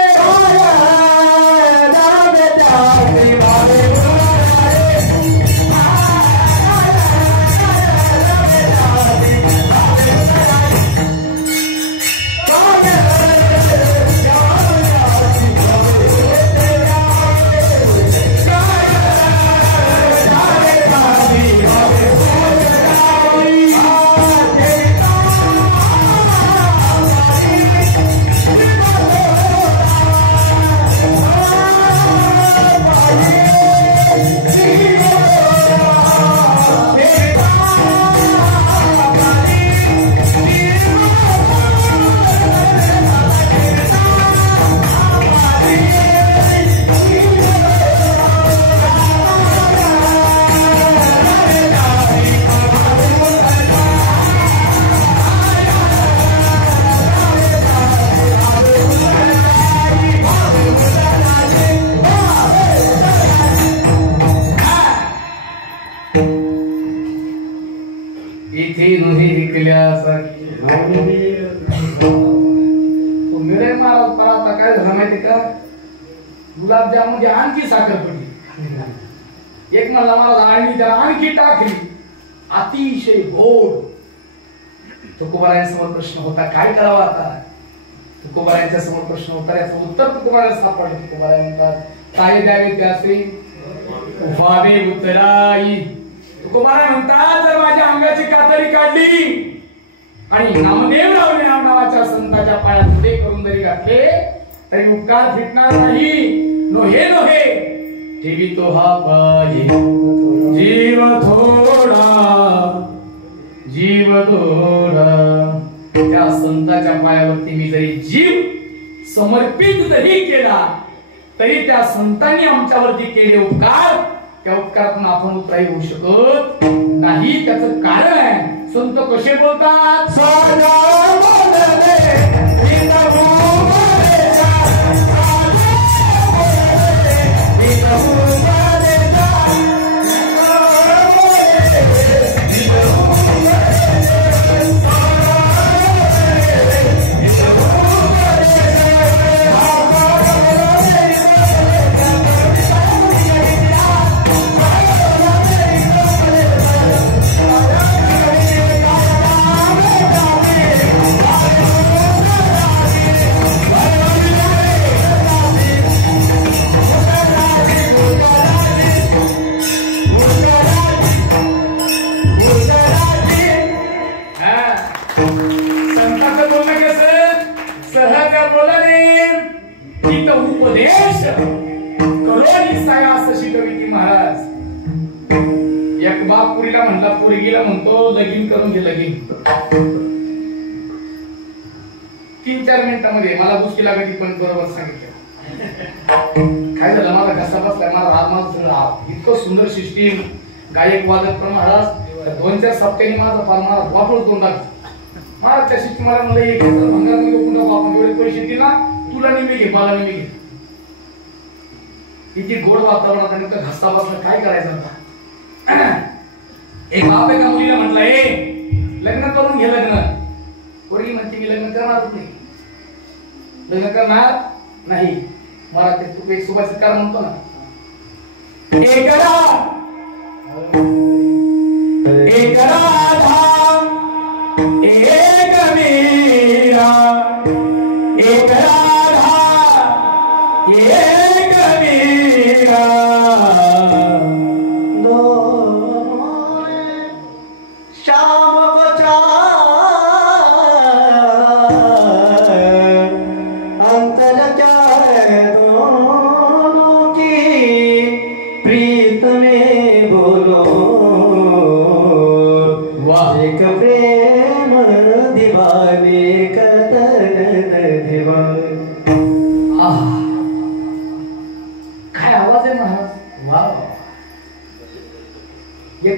गुलाबजाम आणखी साखर पडली. एक म्हणला मला आणि त्याला आणखी टाकली. अतिशय गोड. तुकोबारायांसमोर प्रश्न होता, काय करावा आता? तुकोबारायांच्या समोर प्रश्न होता, याचं उत्तर तुकोबारायला सापडलं. तुकोबाराय म्हणतात, काय द्यावे त्याचे उभावे उतराई. तुकोबाराय म्हणतात, जर माझ्या अंगाची कातडी काढली आणि नामदेवराव नावाच्या संतांच्या पायात पुढे करून जरी घातले तरी उपकार फिटणार नाही. नोहे नोहे ठेवी तो हा पाये जीव थोडा जीव थोडा. त्या संतांच्या पायावरती मी जरी जीव समर्पित जरी केला तरी त्या संतांनी आमच्यावरती केलेले उपकार, त्या उपकारातून आपण उत्तराई होऊ शकत नाही. त्याचं कारण आहे, संत कसे बोलतात, उपदेश करोनी सायास शिकविती महाराज. एक बाप पुरीला म्हणला, पोरगीला म्हणतो लगीन करून घे लगीन. 3-4 मिनिटांमध्ये मला गुस्ती लागली, पण बरोबर सांगितलं. काय झालं, माझा घसा बसलाय, माझा हात माझा सगळं इतकं सुंदर सिस्टीम, गायक वादक पण महाराज 2-4 सप्त्यांनी माझा फार मला वापरून दोन लागला. महाराज त्या सिस्टीम मला म्हणलं, एक भंगार आपण एवढे पैसे दिले ना, तुला निम्मे घे, मला निम्मे घे. किती गोड वातावरणात आणि घसा बसला, काय करायचं आता? एक बाप एका मुलीला म्हटलं, लग्न करून घे लग्न. पोरगी म्हणते, मी लग्न करणार नाही. लग्न करणार नाही. मला ते तू एक सुभाषितकार म्हणतो ना, एक राधा एक मीरा, एक राधा एक मीरा, श्याम को चार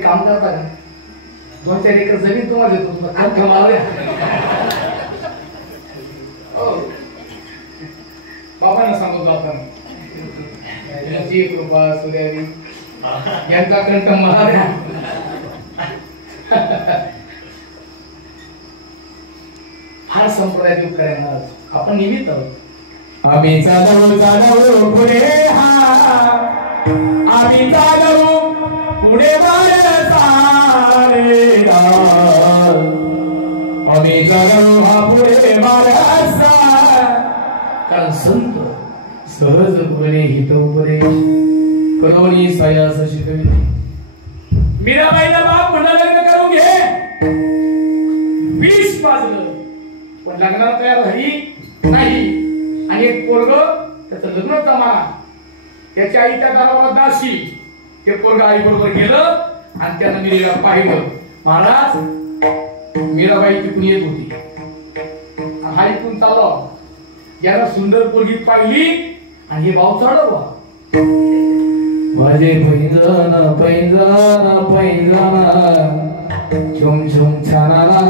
एक काम करता का 2-4 एकर जमीन तुम्हाला देतो तुला काम कमाल बाबांना सांगतो आपण याची कृपा सूर्यावी यांचा कंठ मला द्या फार संप्रदाय उपकार आहे महाराज आपण निमित्त आहोत आम्ही चालू पुढे आम्ही चालू पुढे आम्ही चालू हा पुढे कारण संत सहजपणे हितोपदेश करोनी सयास शिकविते मीराबाईला बाप म्हणा लग्न करून घे 20 वाजलं पण लग्नाला तयार झाली नाही आणि एक पोरग त्याचं लग्न जमाना त्याच्या आई त्या गावाला दाशी ते पोरग आई बरोबर गेलं आणि त्यानं मीरेला पाहिलं महाराज मीराबाई तिकून येत होती हा इथून चालला याला सुंदर पोरगी पाहिली आणि हे भाव चढवा माझे पैंजन पैंजन पैंजन झुम झुम छानाला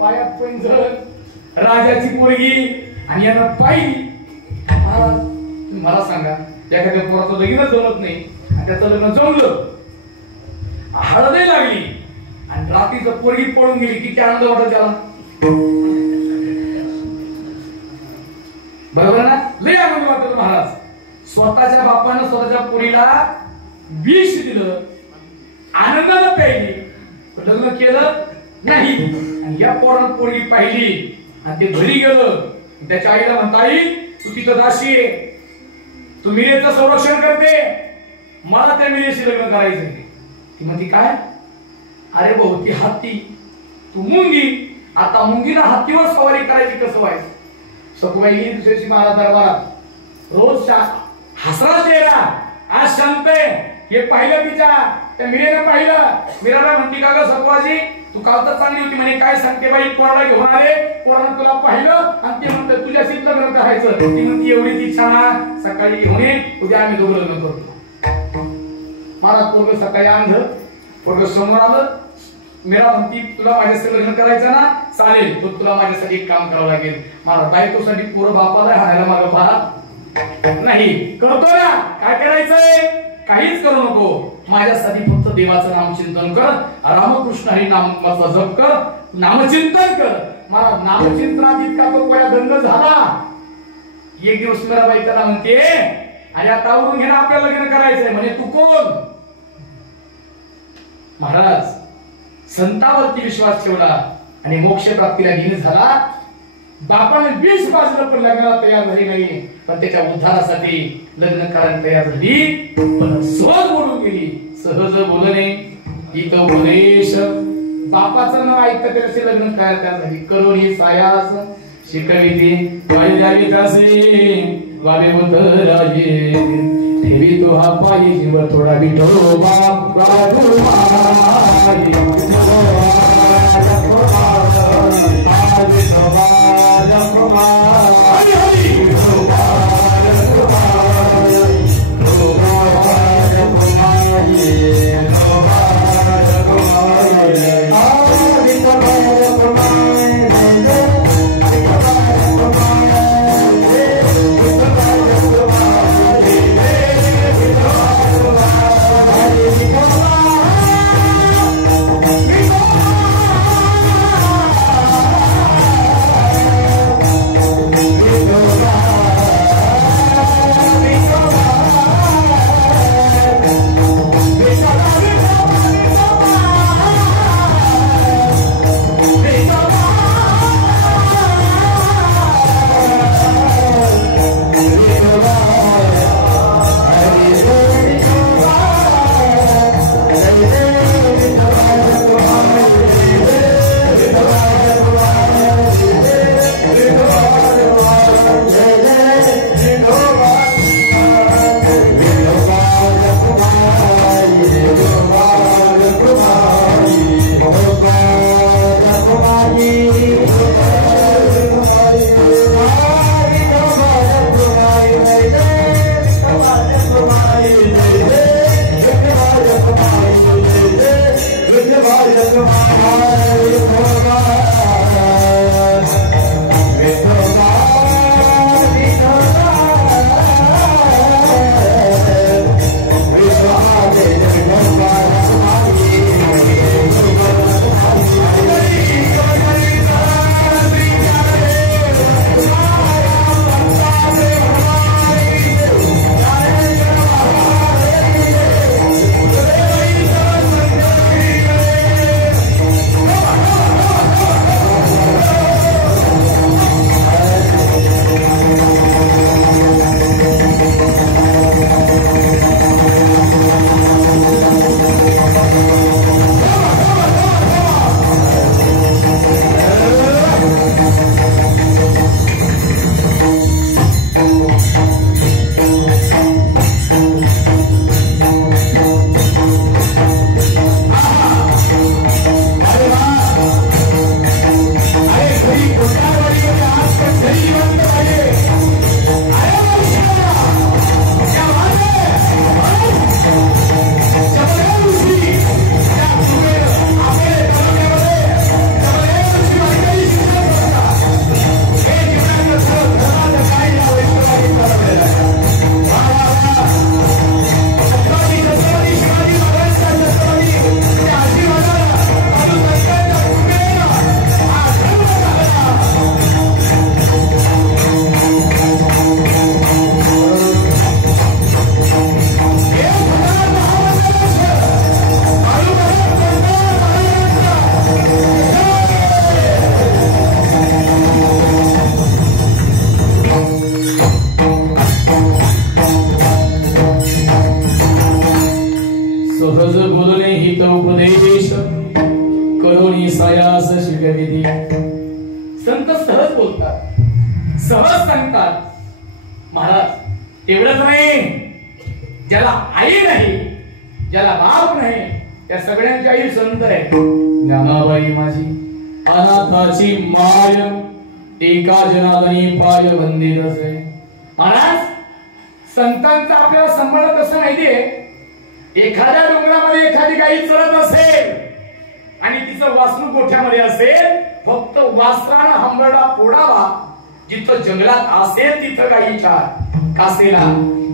पायात पैंजन राजाची पोरगी आणि यांना पाहिली मला सांगा एखाद्या पोराचं लगीनच जमत नाही आणि त्याचं लग्न जमलं हळदही लागली आणि रात्रीचं पोरगी पळून गेली किती आनंद वाटत त्याला बरोबर ना लय आनंद वाटत महाराज स्वतःच्या बापानं स्वतःच्या पोरीला विष दिलं आनंदाला प्यायली लग्न केलं नाही आणि या पोरानं पोरगी पाहिली आणि ते घरी गेलं त्याच्या आईला म्हणता आई तू तिथं दाशी आहे तू मिरेचं संरक्षण करते मला त्या मिरेशी लग्न करायचं ती म्हणती काय अरे भाऊ ती हत्ती तू मुंगी आता मुंगीला हत्तीवर सवारी करायची कसं व्हायचं सखुबाई गेली दुसऱ्या दिवशी महाराज दरबारात रोज हसरा चेहरा आज शांत आहे हे पाहिलं तिच्या त्या मीरेला पाहिलं मीराला म्हणती का ग सखुबाजी तू काल तर चांगली होती म्हणे काय सांगते बाई पोराला घेऊन आले पोरानं तुला पाहिलं आणि ते म्हणतं तुझ्याशीच लग्न करायचं ती म्हणती एवढीच इच्छा ना सकाळी घेऊन ये उद्या आम्ही दोघं लग्न करतो महाराज पोरग सकाळी आणलं पोरग समोर आलं मीरा म्हणती तुला माझ्यासाठी लग्न करायचं ना चालेल पण तुला माझ्यासाठी एक काम करावं लागेल मला बायकोसाठी पोरं बापाला हाणायला मागं पहा नाही करतो ना काय करायचंय काहीच करू नको माझ्यासाठी फक्त देवाचं नामचिंतन कर रामकृष्ण हरी नामाचा जप कर नामचिंतन कर मला नामचिंतनात इतका तो गोळ्या गंध झाला एक दिवस मीराबाई त्याला म्हणते आणि आता आवरून घेणं आपल्याला लग्न करायचंय म्हणे तू कोण महाराज संतावरती विश्वास ठेवला आणि मोक्ष प्राप्तीला घेऊन झाला बापाने 20 बाजूला पण लग्नाला तयार झाली नाही पण त्याच्या उद्धारासाठी लग्न करायला तयार झाली पण सहज बोलून गेली सहज बोलणे इथं उपदेश बापाचं न ऐकता त्याचे लग्न तयार झाली करून ही सायास शिकविते वायद्यारी कासे वावे उतराये ठेवी तो हा पायी जीव थोडा बिठो बाप संत सहज बोलतात, सहज सांगतात. महाराज एवढंच नाही, ज्याला आई नाही, ज्याला बाप नाही, त्या सगळ्यांची आई संत आहे. ज्ञानाबाई माझी अनाथाची माय, एका जनादनी पाय बंदित असे. महाराज संतांचा आपल्याला संबंध कसं माहितीये, एखाद्या डोंगरामध्ये एखादी गाई चरत असेल आणि तिचं वासरू गोठ्यामध्ये असेल, फक्त वासरानं हंबरडा फोडावा, जिथं जंगलात असेल तिथं गाईच्या कासेला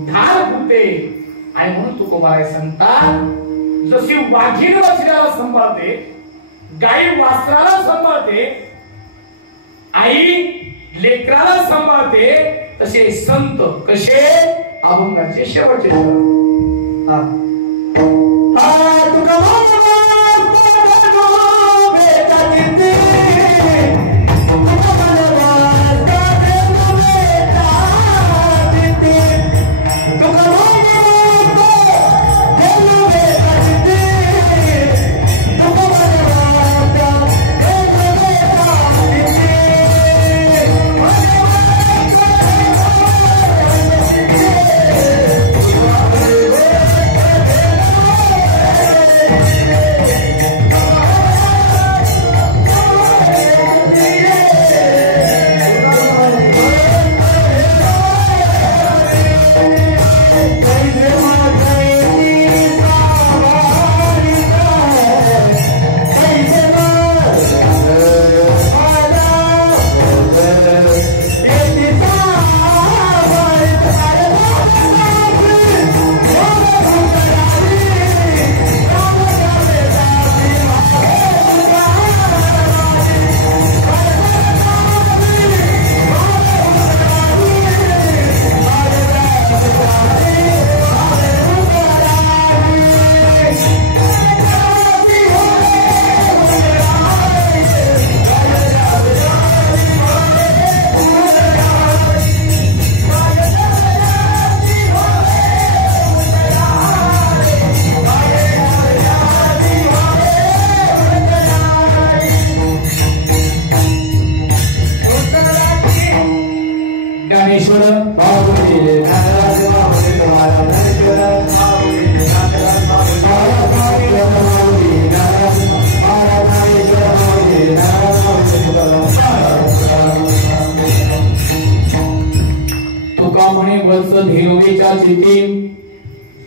धार फुटते. आणि म्हणून तुकोबाराय सांगतात, जशी वाघीण वासराला सांभाळते, गाई वासराला सांभाळते, आई लेकराला सांभाळते, तसे संत कसे अभंगाचे शेवटचे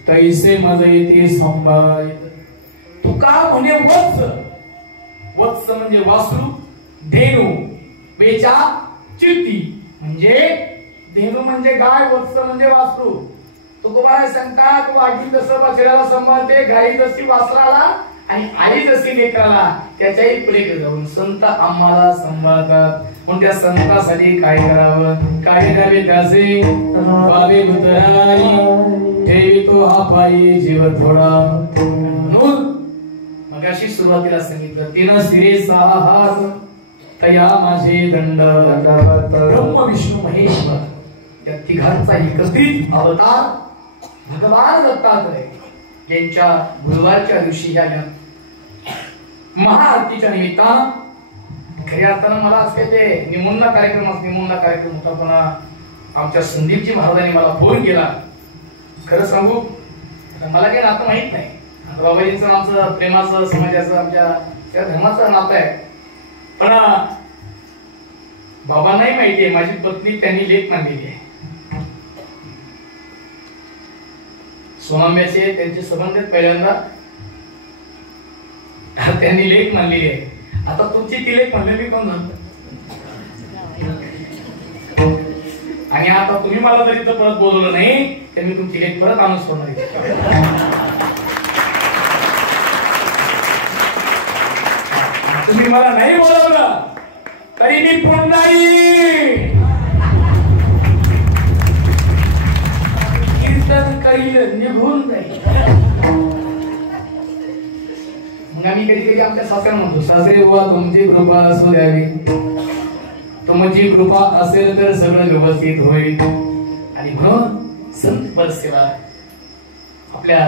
तैसे मज येते संभाय. तुका म्हणे वत्स, वत्स म्हणजे वासरू, धेनू, बेचा चित्ती म्हणजे धेनू म्हणजे गाय, वत्स म्हणजे वासरू. तुकोबाराय सांगतात, वाघी जसं बछड्याला सांभाळते, गाई जशी वासराला आणि आई जशी लेकराला, त्याच्याही पुढे जाऊन संत आम्हाला सांभाळतात. म्हणून त्या संतासाठी काय करावं, काय करावे त्याचे बाबे उतराई ठेवितो हा पायी जीव थोडा. म्हणून मगाशी सुरुवातीला सांगितलं, तिनं सिरे सहा हात तया माझे दंड. ब्रह्म विष्णू महेश्वर या तिघांचा एकत्रित अवतार भगवान दत्तात्रय यांच्या गुरुवारच्या दिवशी या महाआरतीच्या निमित्तानं खऱ्या अर्थानं मला असे ते निमोंना कार्यक्रम होता, पण आमच्या संदीपजी महाराजांनी मला फोन केला. खरं सांगू, मला काही नातं माहित नाही, बाबाजींचं आमचं प्रेमाचं, समाजाचं, आमच्या त्या धर्माचं नातं आहे. पण बाबांनाही माहितीये माझी पत्नी त्यांनी लेख मानलेली आहे. सोनांब्याचे त्यांचे संबंध पहिल्यांदा त्यांनी लेख मानलेली आहे. आता तुमची ती लेख म्हणलेली कोण झालं, आणि आता तुम्ही मला जरी तर परत बोलवलं नाही तर मी तुमची लेख परत आणून सोडणार आहे. तुम्ही मला नाही बोलवलं तरी मी पुन्हा कीर्तन करील, निघून जाईल. मग आम्ही कधी कधी आमच्या सासऱ्याला म्हणतो, सासरे बुवा तुमची कृपा असू द्यावी, तुमची कृपा असेल तर सगळं व्यवस्थित होईल. आणि म्हणून संत बरसेवा आपल्या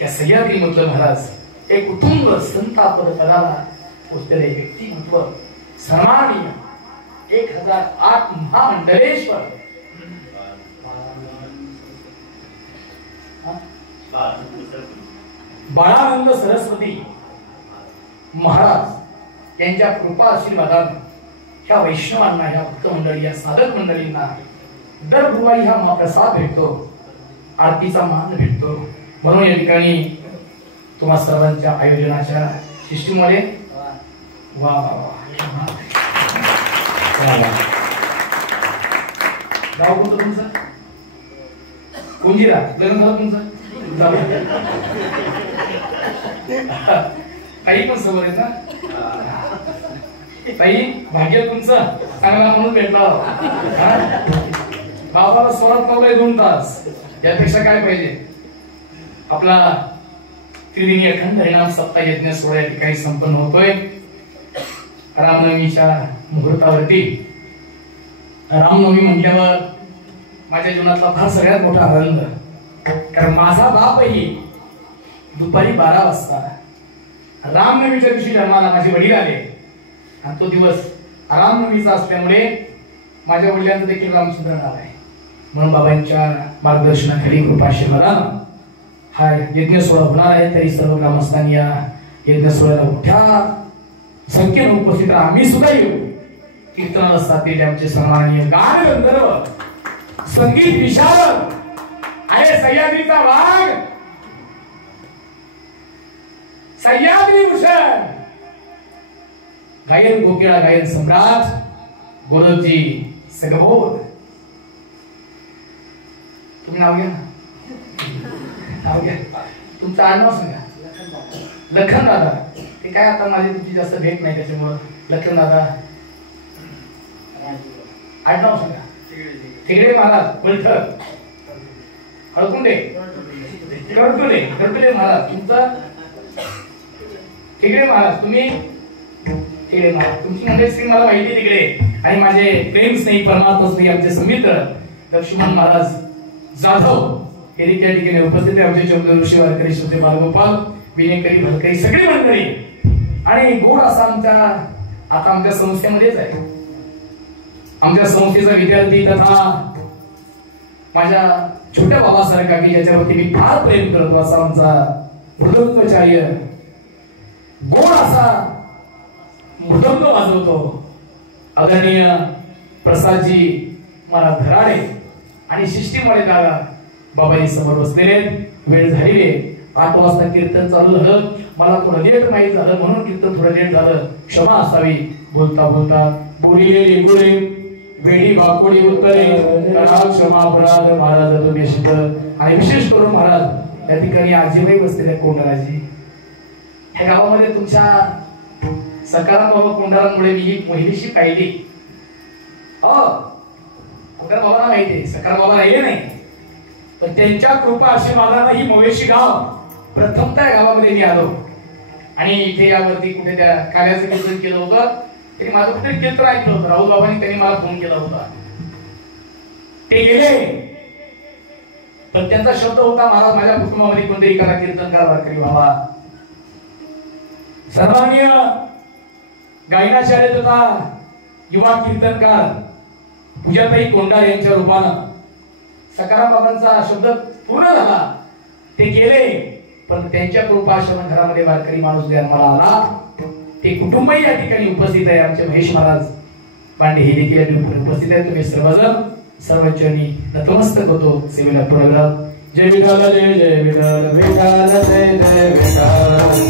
या सह्याद्री म्हटलं महाराज एक कुटुंब संतापद पदाला पोचलेले व्यक्तिमत्व सन्माननीय 1008 महामंडलेश्वर बाळानंद सरस्वती महाराज यांच्या कृपा आशीर्वादाने ह्या वैष्णवांना, ह्या भक्त मंडळी, या साधक मंडळींना दर गुरुवारी हा महाप्रसाद भेटतो, आरतीचा मान भेटतो. म्हणून या ठिकाणी तुम्हा सर्वांच्या आयोजनाच्या सिस्टीममध्ये वा वा वा गाव कोणतं तुमचं? कुंजिरा. लग्न झालं तुमचं? काही पण सवय आहेत ना ताई. भाग्य तुमचं चांगला म्हणून भेटला. बाबाला स्वरात लावलंय 2 तास, यापेक्षा काय पाहिजे. आपला त्रिदिनी अखंड हरिनाम सप्ताह यज्ञ सोहळा या ठिकाणी संपन्न होतोय. रामनवमीच्या मुहूर्तावरती. रामनवमी म्हटल्यावर माझ्या जीवनातला फार सगळ्यात मोठा आनंद, कारण माझा बापही दुपारी 12 वाजता रामनवमीच्या दिवशी जन्माला माझे वडील आले आणि तो दिवस रामनवमीचा असल्यामुळे माझ्या वडिलांचं देखील रामचंद्र नाव आहे. म्हणून बाबांच्या मार्गदर्शनाखाली कृपाशीर्वादानं हा यज्ञ सोहळा होणार आहे. तरी सर्व ग्रामस्थांनी या यज्ञ सोहळ्याला मोठ्या संख्येने उपस्थित राहा. आम्ही सुद्धा येऊ. कीर्तनाला साथ दिले आमचे सन्माननीय गान गंधर्व, संगीत विशारद आहे सह्याद्रीचा वाघ, सह्याद्री भूषण, गायन कोकिळा, गायन सम्राट गोरखजी सगबोध. तुम्ही नाव घ्या ना, नाव घ्या. तुमचं आडनाव सांगा. लखन दादा. ते काय आता माझी तुमची जास्त भेट नाही त्याच्यामुळं लखन दादा. आडनाव सांगा. तिकडे महाराज वलठर हळकुंडे करकुले करकुले महाराज. तुमचं तिकडे महाराज. तुम्ही तिकडे महाराज. तुमची मंडळी श्री मला माहिती तिकडे. आणि माझे प्रेम स्नेही परमात्मा स्नेही आमचे समित्र लक्ष्मण महाराज जाधव हे त्या ठिकाणी उपस्थित आहे. आमचे चौधरी ऋषी वारकरी श्रोते बालगोपाल विनेकरी भलकरी सगळी मंडळी. आणि गोड असा आमच्या आता आमच्या संस्थेमध्येच आहे. आमच्या संस्थेचा विद्यार्थी तथा माझ्या छोट्या बाबासारखा की ज्याच्यावरती मी फार प्रेम करतो असा आमचा मृदंगाचार्य गोड असा मृदंग वाजवतो आदरणीय प्रसादजी महाराज धराडे. आणि शिष्टीमध्ये दादा बाबाजी समोर बसलेले. वेळ झालेली आहे. 8 वाजता कीर्तन चालू झालं. मला थोडं लेट माहीत झालं म्हणून कीर्तन थोडं लेट झालं. क्षमा असावी. बोलता बोलता बोलिले गुळे वेडी बाकोडी उत्तरे करा क्षमा अपराध महाराज तुम्ही शिक. आणि विशेष करून महाराज या ठिकाणी आजीबाई बसलेल्या कोंडाराजी. ह्या गावामध्ये तुमच्या सकाराम बाबा कोंडारांमुळे मी ही पहिलीशी पाहिली. सकाराम बाबांना माहिती आहे. सकाराम बाबा राहिले नाही पण त्यांच्या कृपा आशीर्वादानं ही मोवेशी गाव प्रथमतः गावामध्ये मी आलो. आणि इथे यावरती कुठे त्या काल्याचं कीर्तन केलं होतं. त्यांनी माझं कुठे कीर्तन ऐकलं होतं. राहुल बाबांनी त्यांनी मला फोन केला होता. ते गेले पण त्यांचा शब्द होता महाराज माझ्या कुटुंबामध्ये कोणतरी करा कीर्तनकार वारकरी व्हावा. सर्वांनी गायनाचार्य तथा युवा कीर्तनकार पूजाताई कोंडार यांच्या रूपानं सकाराम बाबांचा शब्द पूर्ण झाला. ते गेले पण त्यांच्या कृपाशानं घरामध्ये वारकरी माणूस जन्माला आला. ते कुटुंबही या ठिकाणी उपस्थित आहे. आमचे महेश महाराज पांडे हे देखील उपस्थित आहेत. तुम्ही सर्वजण सर्वचरणी नतमस्तक होतो सेवेला पुरवला. जय विठाल जय जय विठाल विठाल जय जय विठाल.